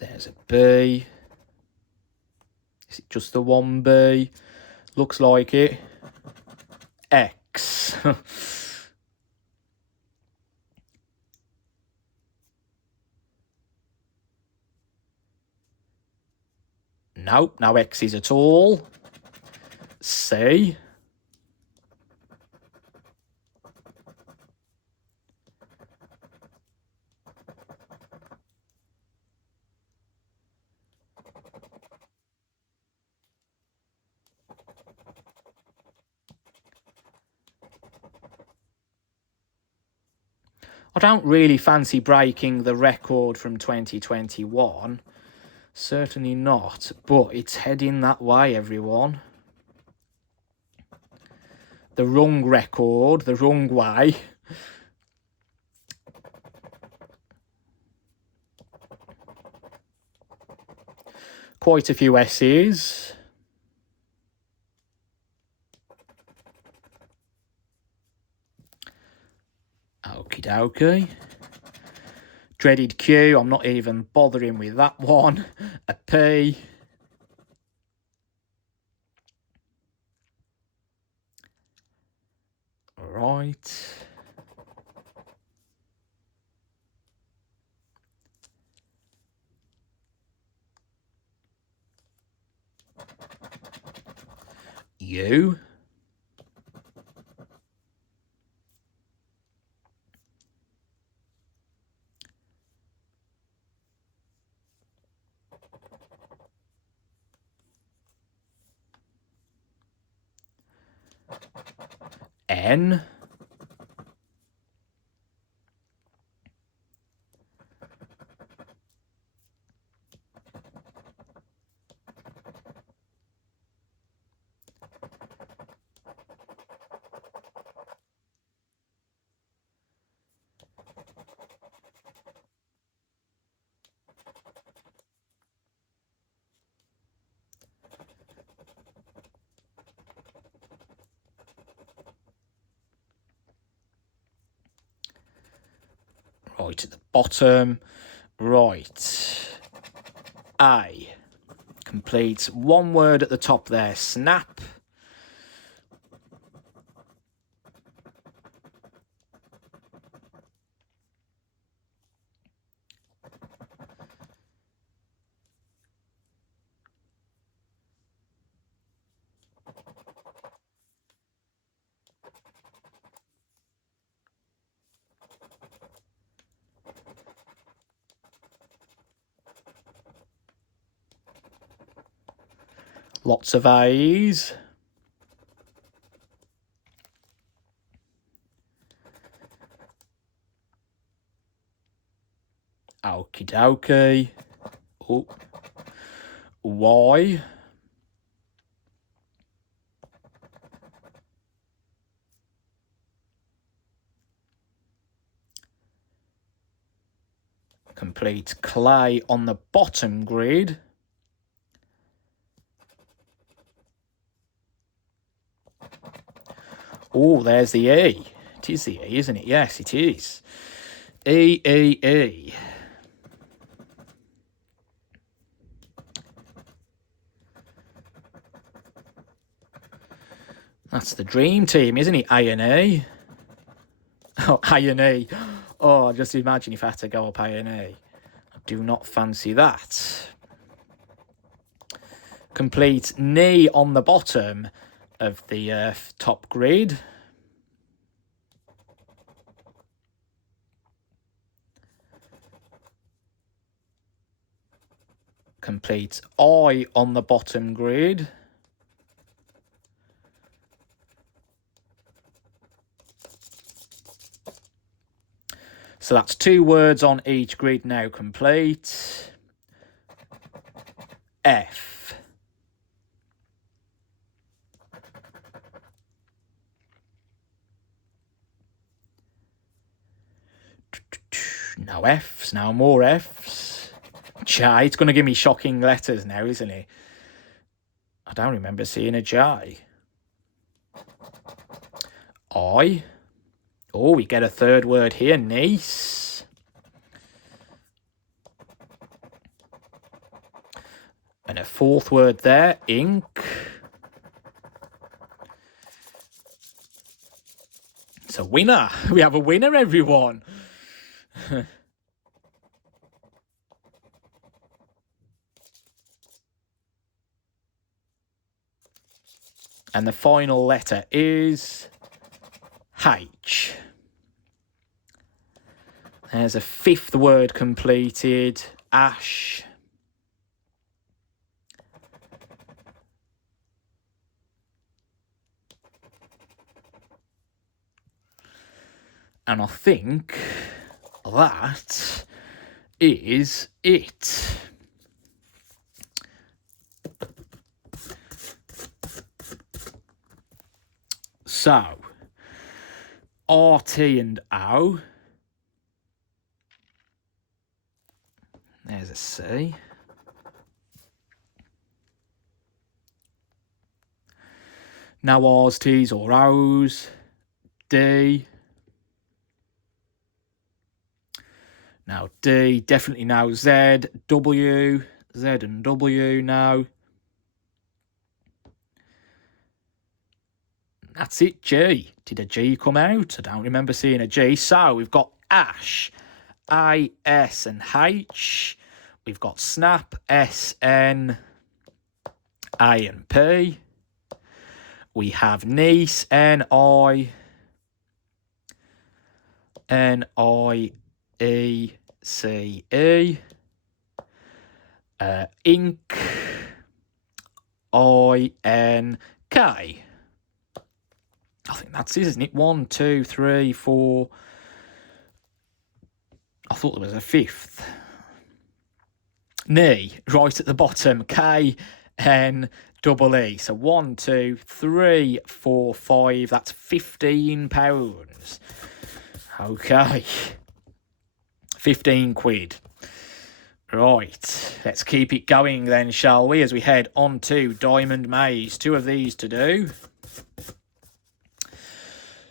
There's a B. Is it just the 1B? Looks like it. X. Nope, no X's at all. C. I don't really fancy breaking the record from 2021. Certainly not, but it's heading that way, everyone. The wrong record, the wrong way. Quite a few S's. Okie dokie. Dreaded Q, I'm not even bothering with that one. A P. Right. U. N. Right at the bottom. Right. A. Complete one word at the top there. Snap. Lots of A's. Okie dokie. Oh. Y. Complete clay on the bottom grid. Oh, there's the E. It is the E, isn't it? Yes, it is. E, E, E. That's the dream team, isn't it? A and E. Oh, A and E. Oh, just imagine if I had to go up A and E. I do not fancy that. Complete knee on the bottom of the top grid. Complete I on the bottom grid. So that's 2 words on each grid now complete. F. No F's, now more F's. J, it's going to give me shocking letters now, isn't it? I don't remember seeing a J. I. Oh, we get a 3rd word here, niece. And a 4th word there, ink. It's a winner. We have a winner, everyone. And the final letter is H. There's a 5th word completed, ash. And I think that is it. So, RT and O. There's a C. No R's, T's or O's. D. Now D, definitely now Z, W, Z and W now. That's it, G. Did a G come out? I don't remember seeing a G. So we've got Ash, A, S and H. We've got Snap, S, N, A and P. We have Niece, N, I, E, C, E. Ink, I, N, K. I think that's it, isn't it? 1, 2, 3, 4. I thought there was a fifth. Knee, right at the bottom. K, N, double E. So 1, 2, 3, 4, 5. That's £15. Okay. 15 quid. Right, let's keep it going then, shall we? As we head on to Diamond Maze. 2 of these to do.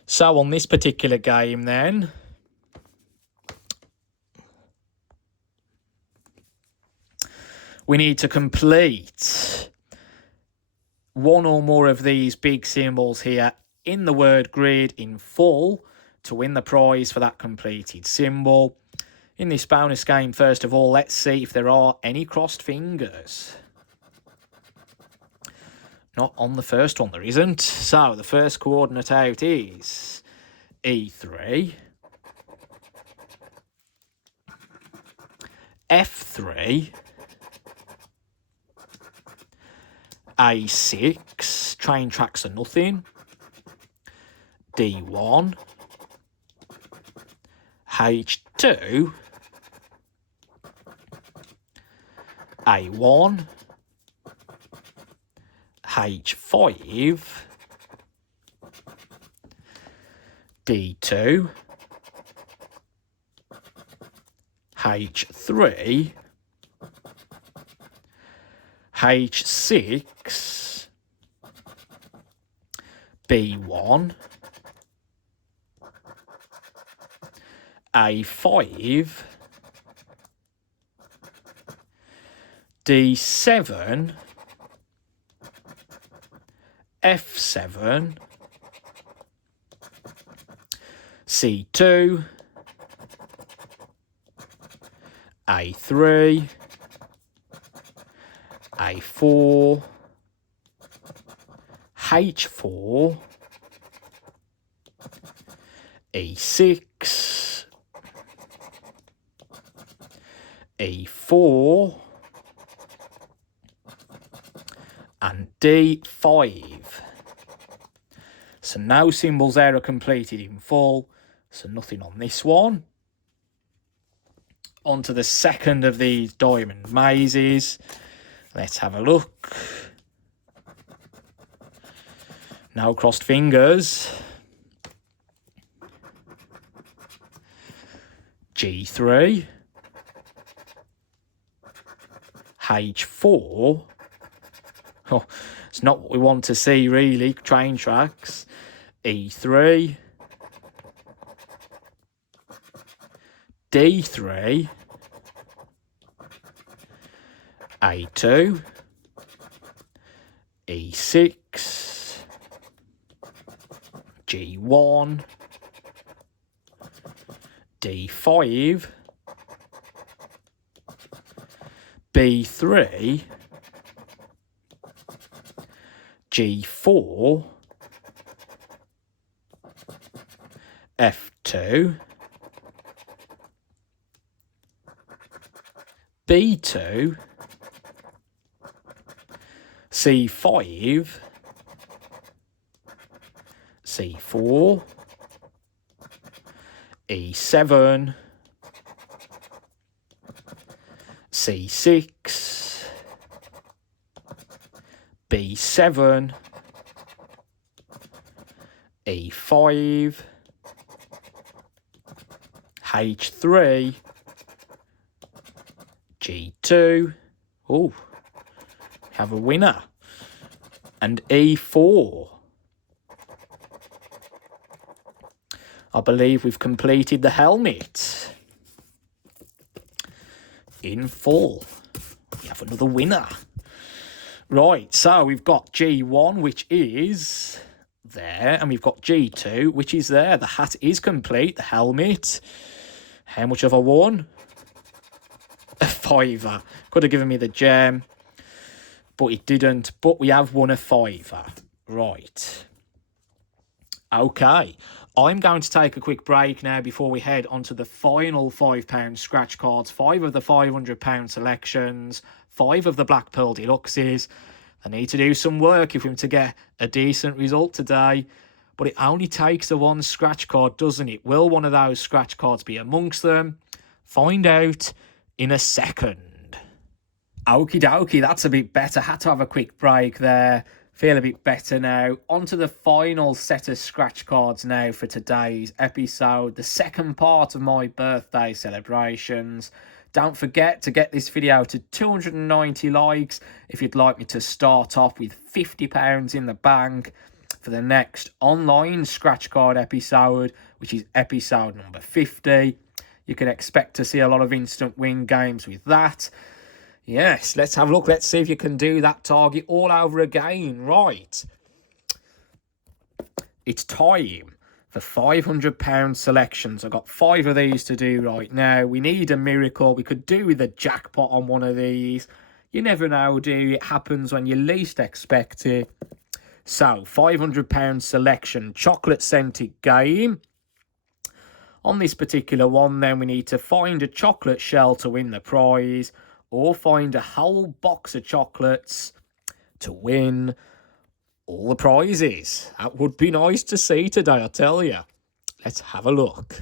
So on this particular game then, we need to complete one or more of these big symbols here in the word grid in full to win the prize for that completed symbol. In this bonus game, first of all, let's see if there are any crossed fingers. Not on the first one, there isn't. So the first coordinate out is E3, F3, A6, train tracks are nothing, D1, H2, A1, H5, D2, H3, H6, B1, A5, D7, F7, C2, A3, A4, H4, E6, E4, and D5. So no symbols there are completed in full, so nothing on this one. On to the second of these diamond mazes. Let's have a look. No crossed fingers. G3, H4. Oh, it's not what we want to see, really. Train tracks. E3, D3, A2, E6, G1, D5, B3, G4, F2, B2, C5, C4, E7, C6, B7, E5, H3, G2, oh, have a winner, and E4. I believe we've completed the helmet. in full. We have another winner. Right, so we've got G1, which is there, and we've got G2, which is there. The hat is complete, the helmet. How much have I won? A fiver. Could have given me the gem, but it didn't. But we have won a fiver. Right. Okay. I'm going to take a quick break now before we head on to the final £5 scratch cards. 5 of the £500 selections, 5 of the Black Pearl Deluxes. I need to do some work if I'm to get a decent result today. But it only takes the one scratch card, doesn't it? Will one of those scratch cards be amongst them? Find out in a second. Okie dokie, that's a bit better. Had to have a quick break there. Feel a bit better now. On to the final set of scratch cards now for today's episode. The second part of my birthday celebrations. Don't forget to get this video to 290 likes if you'd like me to start off with £50 in the bank for the next online scratch card episode, which is episode number 50. You can expect to see a lot of instant win games with that. Yes, let's have a look. Let's see if you can do that target all over again. Right. It's time for £500 selections. I've got 5 of these to do right now. We need a miracle. We could do with a jackpot on one of these. You never know, do you? It happens when you least expect it. So, £500 selection, chocolate scented game. On this particular one, then, we need to find a chocolate shell to win the prize, or find a whole box of chocolates to win all the prizes. That would be nice to see today, I tell you. Let's have a look.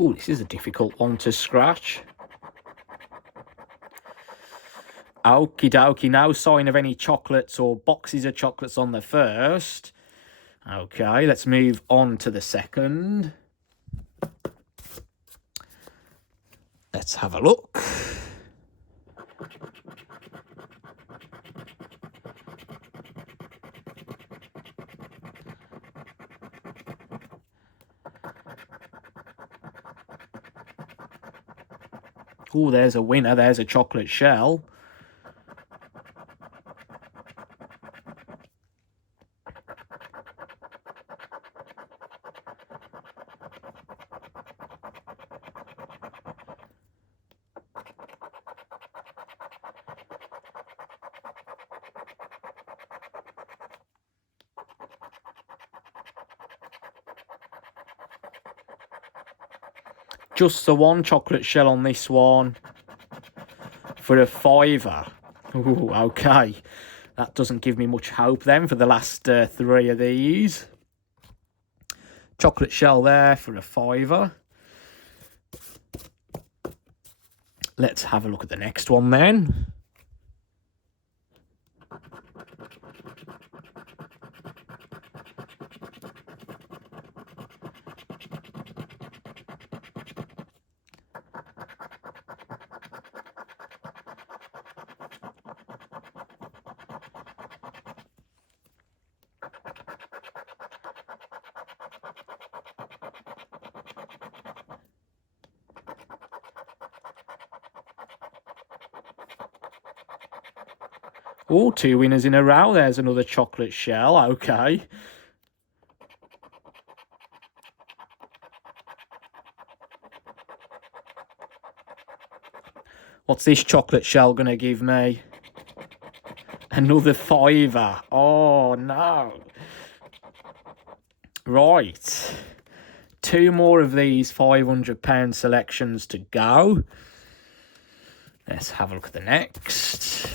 Oh, this is a difficult one to scratch. Okie dokie, no sign of any chocolates or boxes of chocolates on the first. Okay, let's move on to the second. Let's have a look. Oh, there's a winner. There's a chocolate shell. Just the one chocolate shell on this one for a fiver. Ooh, okay. That doesn't give me much hope then for the last 3 of these. Chocolate shell there for a fiver. Let's have a look at the next one then. Oh, 2 winners in a row. There's another chocolate shell. Okay. What's this chocolate shell going to give me? Another fiver. Oh, no. Right. 2 more of these £500 selections to go. Let's have a look at the next.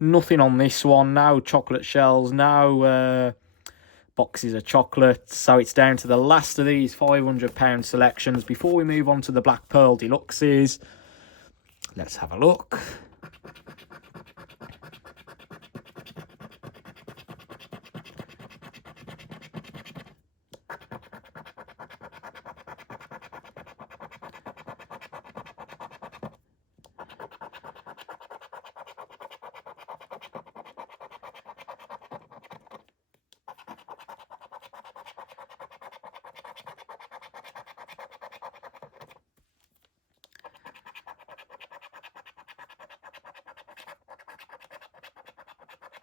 Nothing on this one. No chocolate shells. No boxes of chocolates. So it's down to the last of these £500 selections before we move on to the Black Pearl Deluxes. Let's have a look.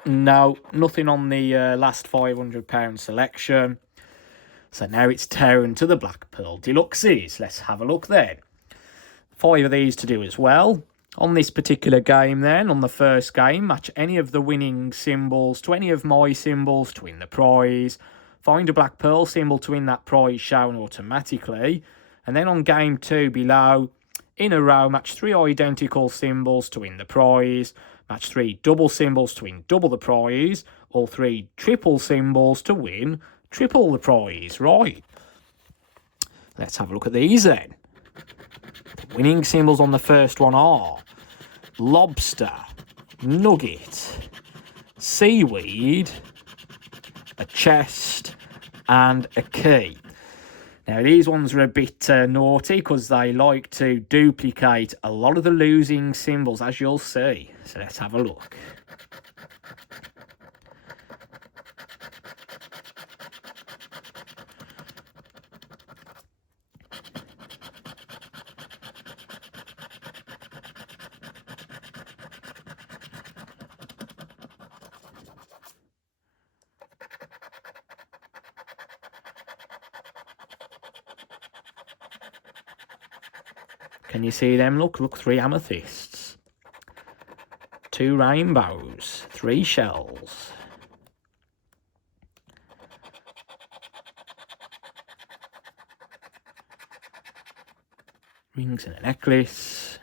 No, nothing on the last £500 selection. So now it's down to the Black Pearl Deluxes. Let's have a look then. 5 of these to do as well. On this particular game then, on the first game, match any of the winning symbols to any of my symbols to win the prize. Find a Black Pearl symbol to win that prize shown automatically. And then on game 2 below, in a row, match 3 identical symbols to win the prize. Match 3 double symbols to win double the prize. Or 3 triple symbols to win triple the prize. Right. Let's have a look at these then. The winning symbols on the first one are lobster, nugget, seaweed, a chest, and a key. Now, these ones are a bit naughty because they like to duplicate a lot of the losing symbols, as you'll see. So let's have a look. Can you see them? Look, 3 amethysts, 2 rainbows, 3 shells. Rings and a necklace.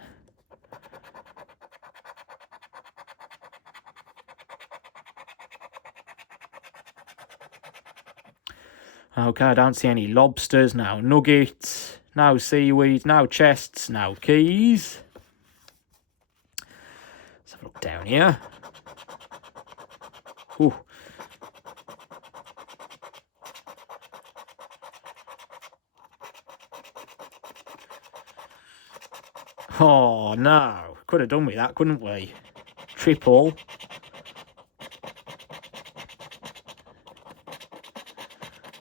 Okay, I don't see any lobsters, no nuggets, no seaweed, no chests, no keys. Let's have a look down here. Ooh. Oh no, could have done with that, couldn't we? Triple.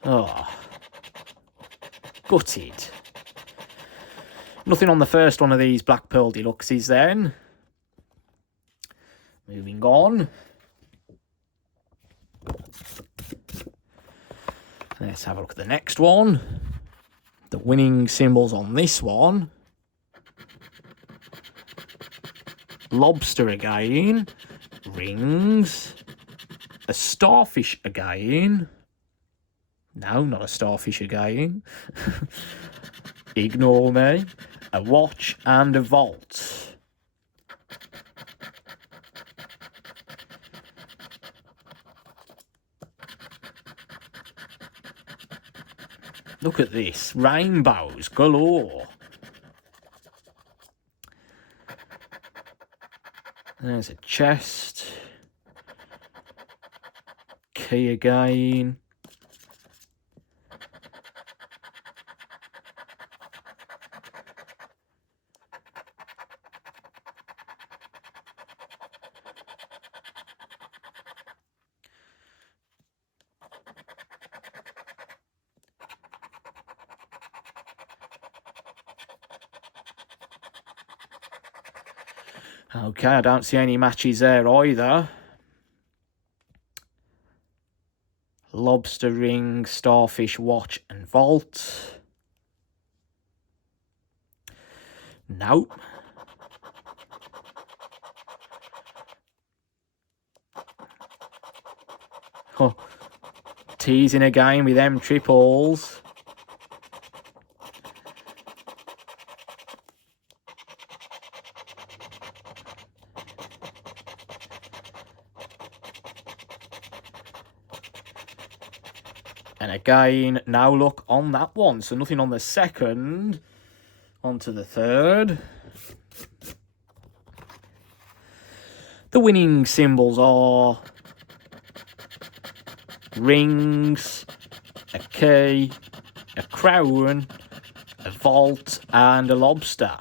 Oh, gutted. Nothing on the first one of these Black Pearl Deluxes then. Moving on. Let's have a look at the next one. The winning symbols on this one. Lobster again. Rings. A starfish again. No, not a starfish again. Ignore me. A watch and a vault. Look at this. Rainbows galore. There's a chest. Key again. Okay, I don't see any matches there either. Lobster ring, starfish watch and vault. Nope. Oh, teasing again with them triples. And again, no luck on that one. So nothing on the second. On to the third. The winning symbols are rings, a key, a crown, a vault, and a lobster.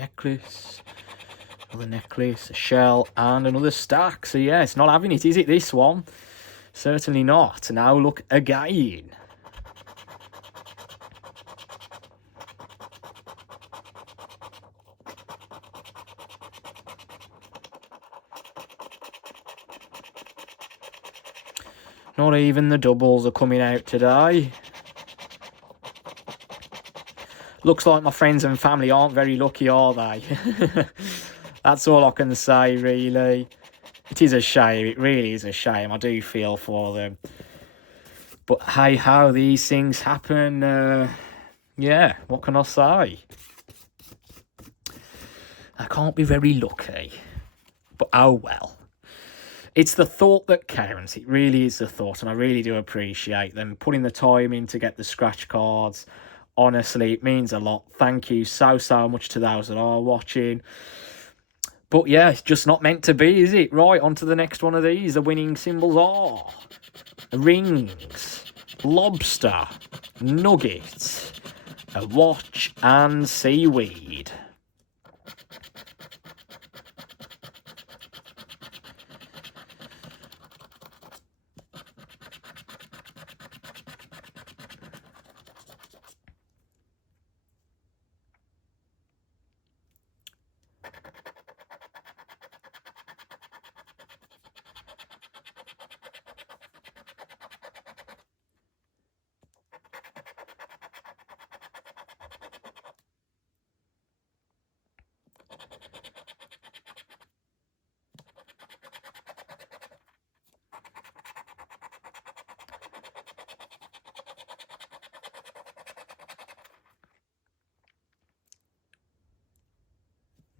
Necklace, another necklace, a shell, and another stack. So yeah, it's not having it, is it, this one? Certainly not. Now look again. Not even the doubles are coming out today. Looks like my friends and family aren't very lucky, are they? That's all I can say, really. It is a shame. It really is a shame. I do feel for them. But hey, how these things happen, yeah, what can I say? I can't be very lucky. But oh well. It's the thought that counts. It really is the thought, and I really do appreciate them putting the time in to get the scratch cards. Honestly, it means a lot. Thank you so much to those that are watching. But yeah, it's just not meant to be, is it? Right, on to the next one of these. The winning symbols are rings, lobster, nugget, a watch, and seaweed.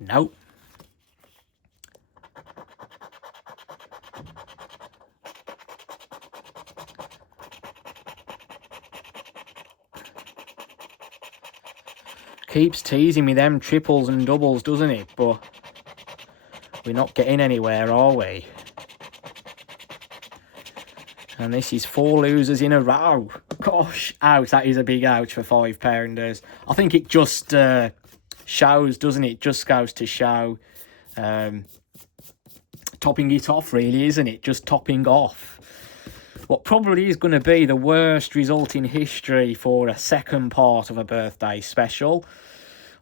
Nope. Keeps teasing me them triples and doubles, doesn't it? But we're not getting anywhere, are we? And this is 4 losers in a row. Gosh, ouch, that is a big ouch for £5. I think it just shows, doesn't it? Just goes to show. Topping it off, really, isn't it? Just topping off. What probably is going to be the worst result in history for a second part of a birthday special.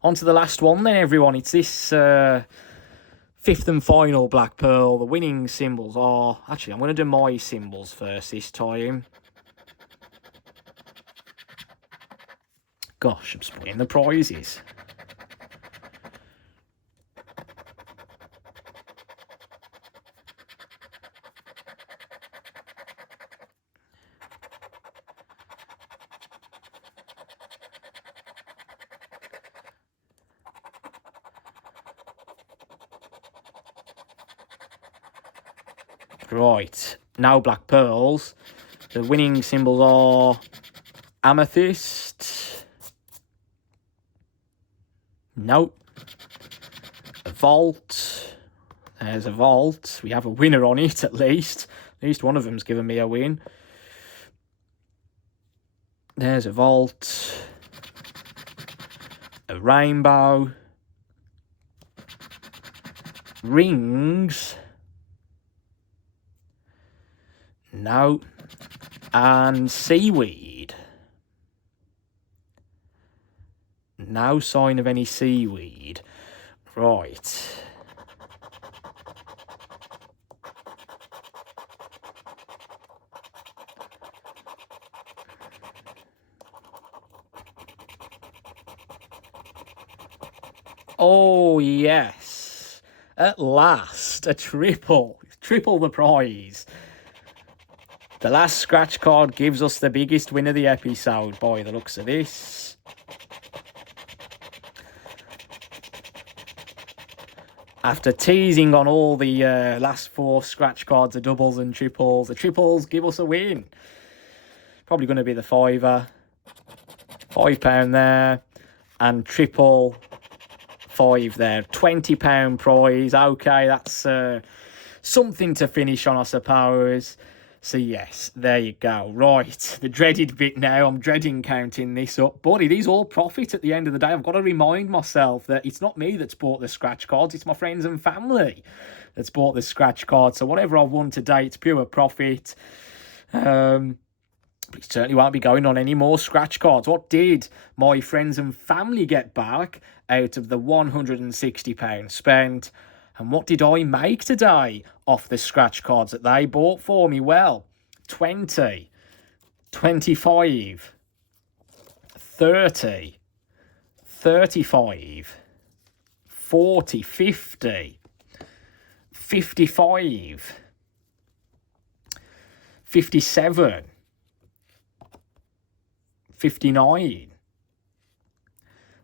On to the last one then, everyone. It's this fifth and final Black Pearl. The winning symbols are... Actually, I'm going to do my symbols first this time. Gosh, I'm spoiling the prizes. Right, now Black Pearls. The winning symbols are amethyst. Nope. A vault. There's a vault. We have a winner on it, at least. At least one of them's given me a win. There's a vault. A rainbow. Rings. No. And seaweed. No sign of any seaweed. Right. Oh, yes. At last, a triple. Triple the prize. The last scratch card gives us the biggest win of the episode by the looks of this. After teasing on all the last 4 scratch cards, the doubles and triples, the triples give us a win. Probably going to be the fiver. £5 there. And triple 5 there. £20 prize. Okay, that's something to finish on, I suppose. So yes, there you go. Right, the dreaded bit now. I'm dreading counting this up. But it is all profit at the end of the day. I've got to remind myself that it's not me that's bought the scratch cards. It's my friends and family that's bought the scratch cards. So whatever I've won today, it's pure profit. But it certainly won't be going on any more scratch cards. What did my friends and family get back out of the £160 spent? And what did I make today off the scratch cards that they bought for me? Well, 20, 25, 30, 35, 40, 50, 55, 57, 59,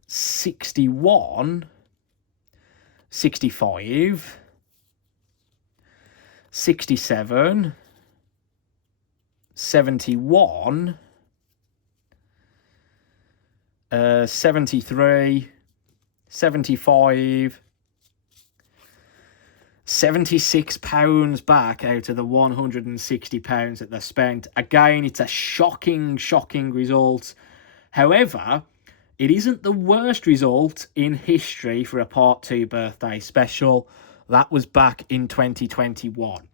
61, 65, 67, 71, 73, 75, £76 back out of the £160 that they spent. Again, it's a shocking result. However, it isn't the worst result in history for a Part 2 birthday special. That was back in 2021.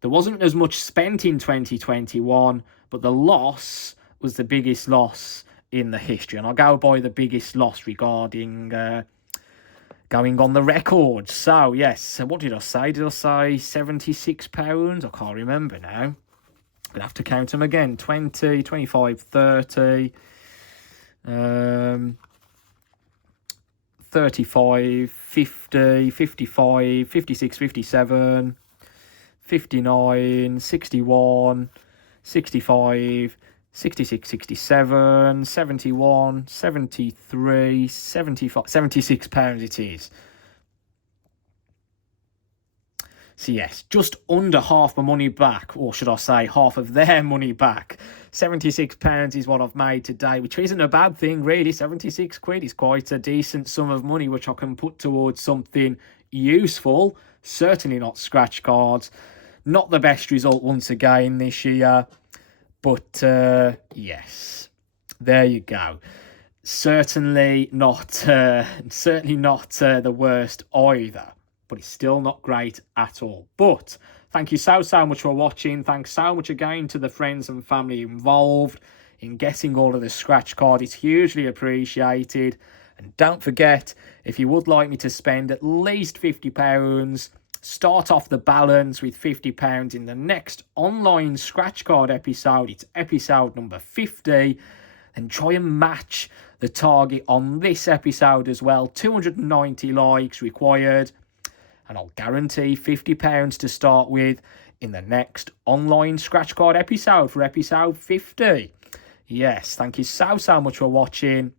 There wasn't as much spent in 2021, but the loss was the biggest loss in the history. And I'll go by the biggest loss regarding going on the record. So, yes, what did I say? Did I say £76? I can't remember now. I'm going to have to count them again. 20, 25, 30... 35, 50, 55, 56, 57, 59, 61, 65, 66, 67, 71, 73, 75, £76 it is. So yes, just under half my money back, or should I say half of their money back. £76 is what I've made today, which isn't a bad thing really. 76 quid is quite a decent sum of money, which I can put towards something useful. Certainly not scratch cards. Not the best result once again this year. But yes, there you go. Certainly not the worst either. But it's still not great at all. But thank you so much for watching. Thanks so much again to the friends and family involved in getting all of the scratch card. It's hugely appreciated. And don't forget, if you would like me to spend at least £50, start off the balance with £50 in the next online scratch card episode. It's episode number 50. And try and match the target on this episode as well. 290 likes required. And I'll guarantee £50 to start with in the next online scratch card episode for episode 50. Yes, thank you so much for watching.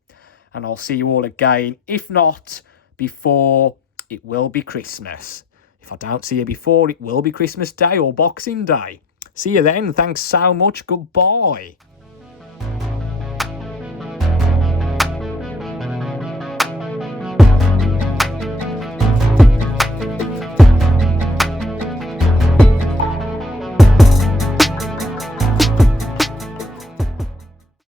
And I'll see you all again. If not before, it will be Christmas. If I don't see you before, it will be Christmas Day or Boxing Day. See you then. Thanks so much. Goodbye.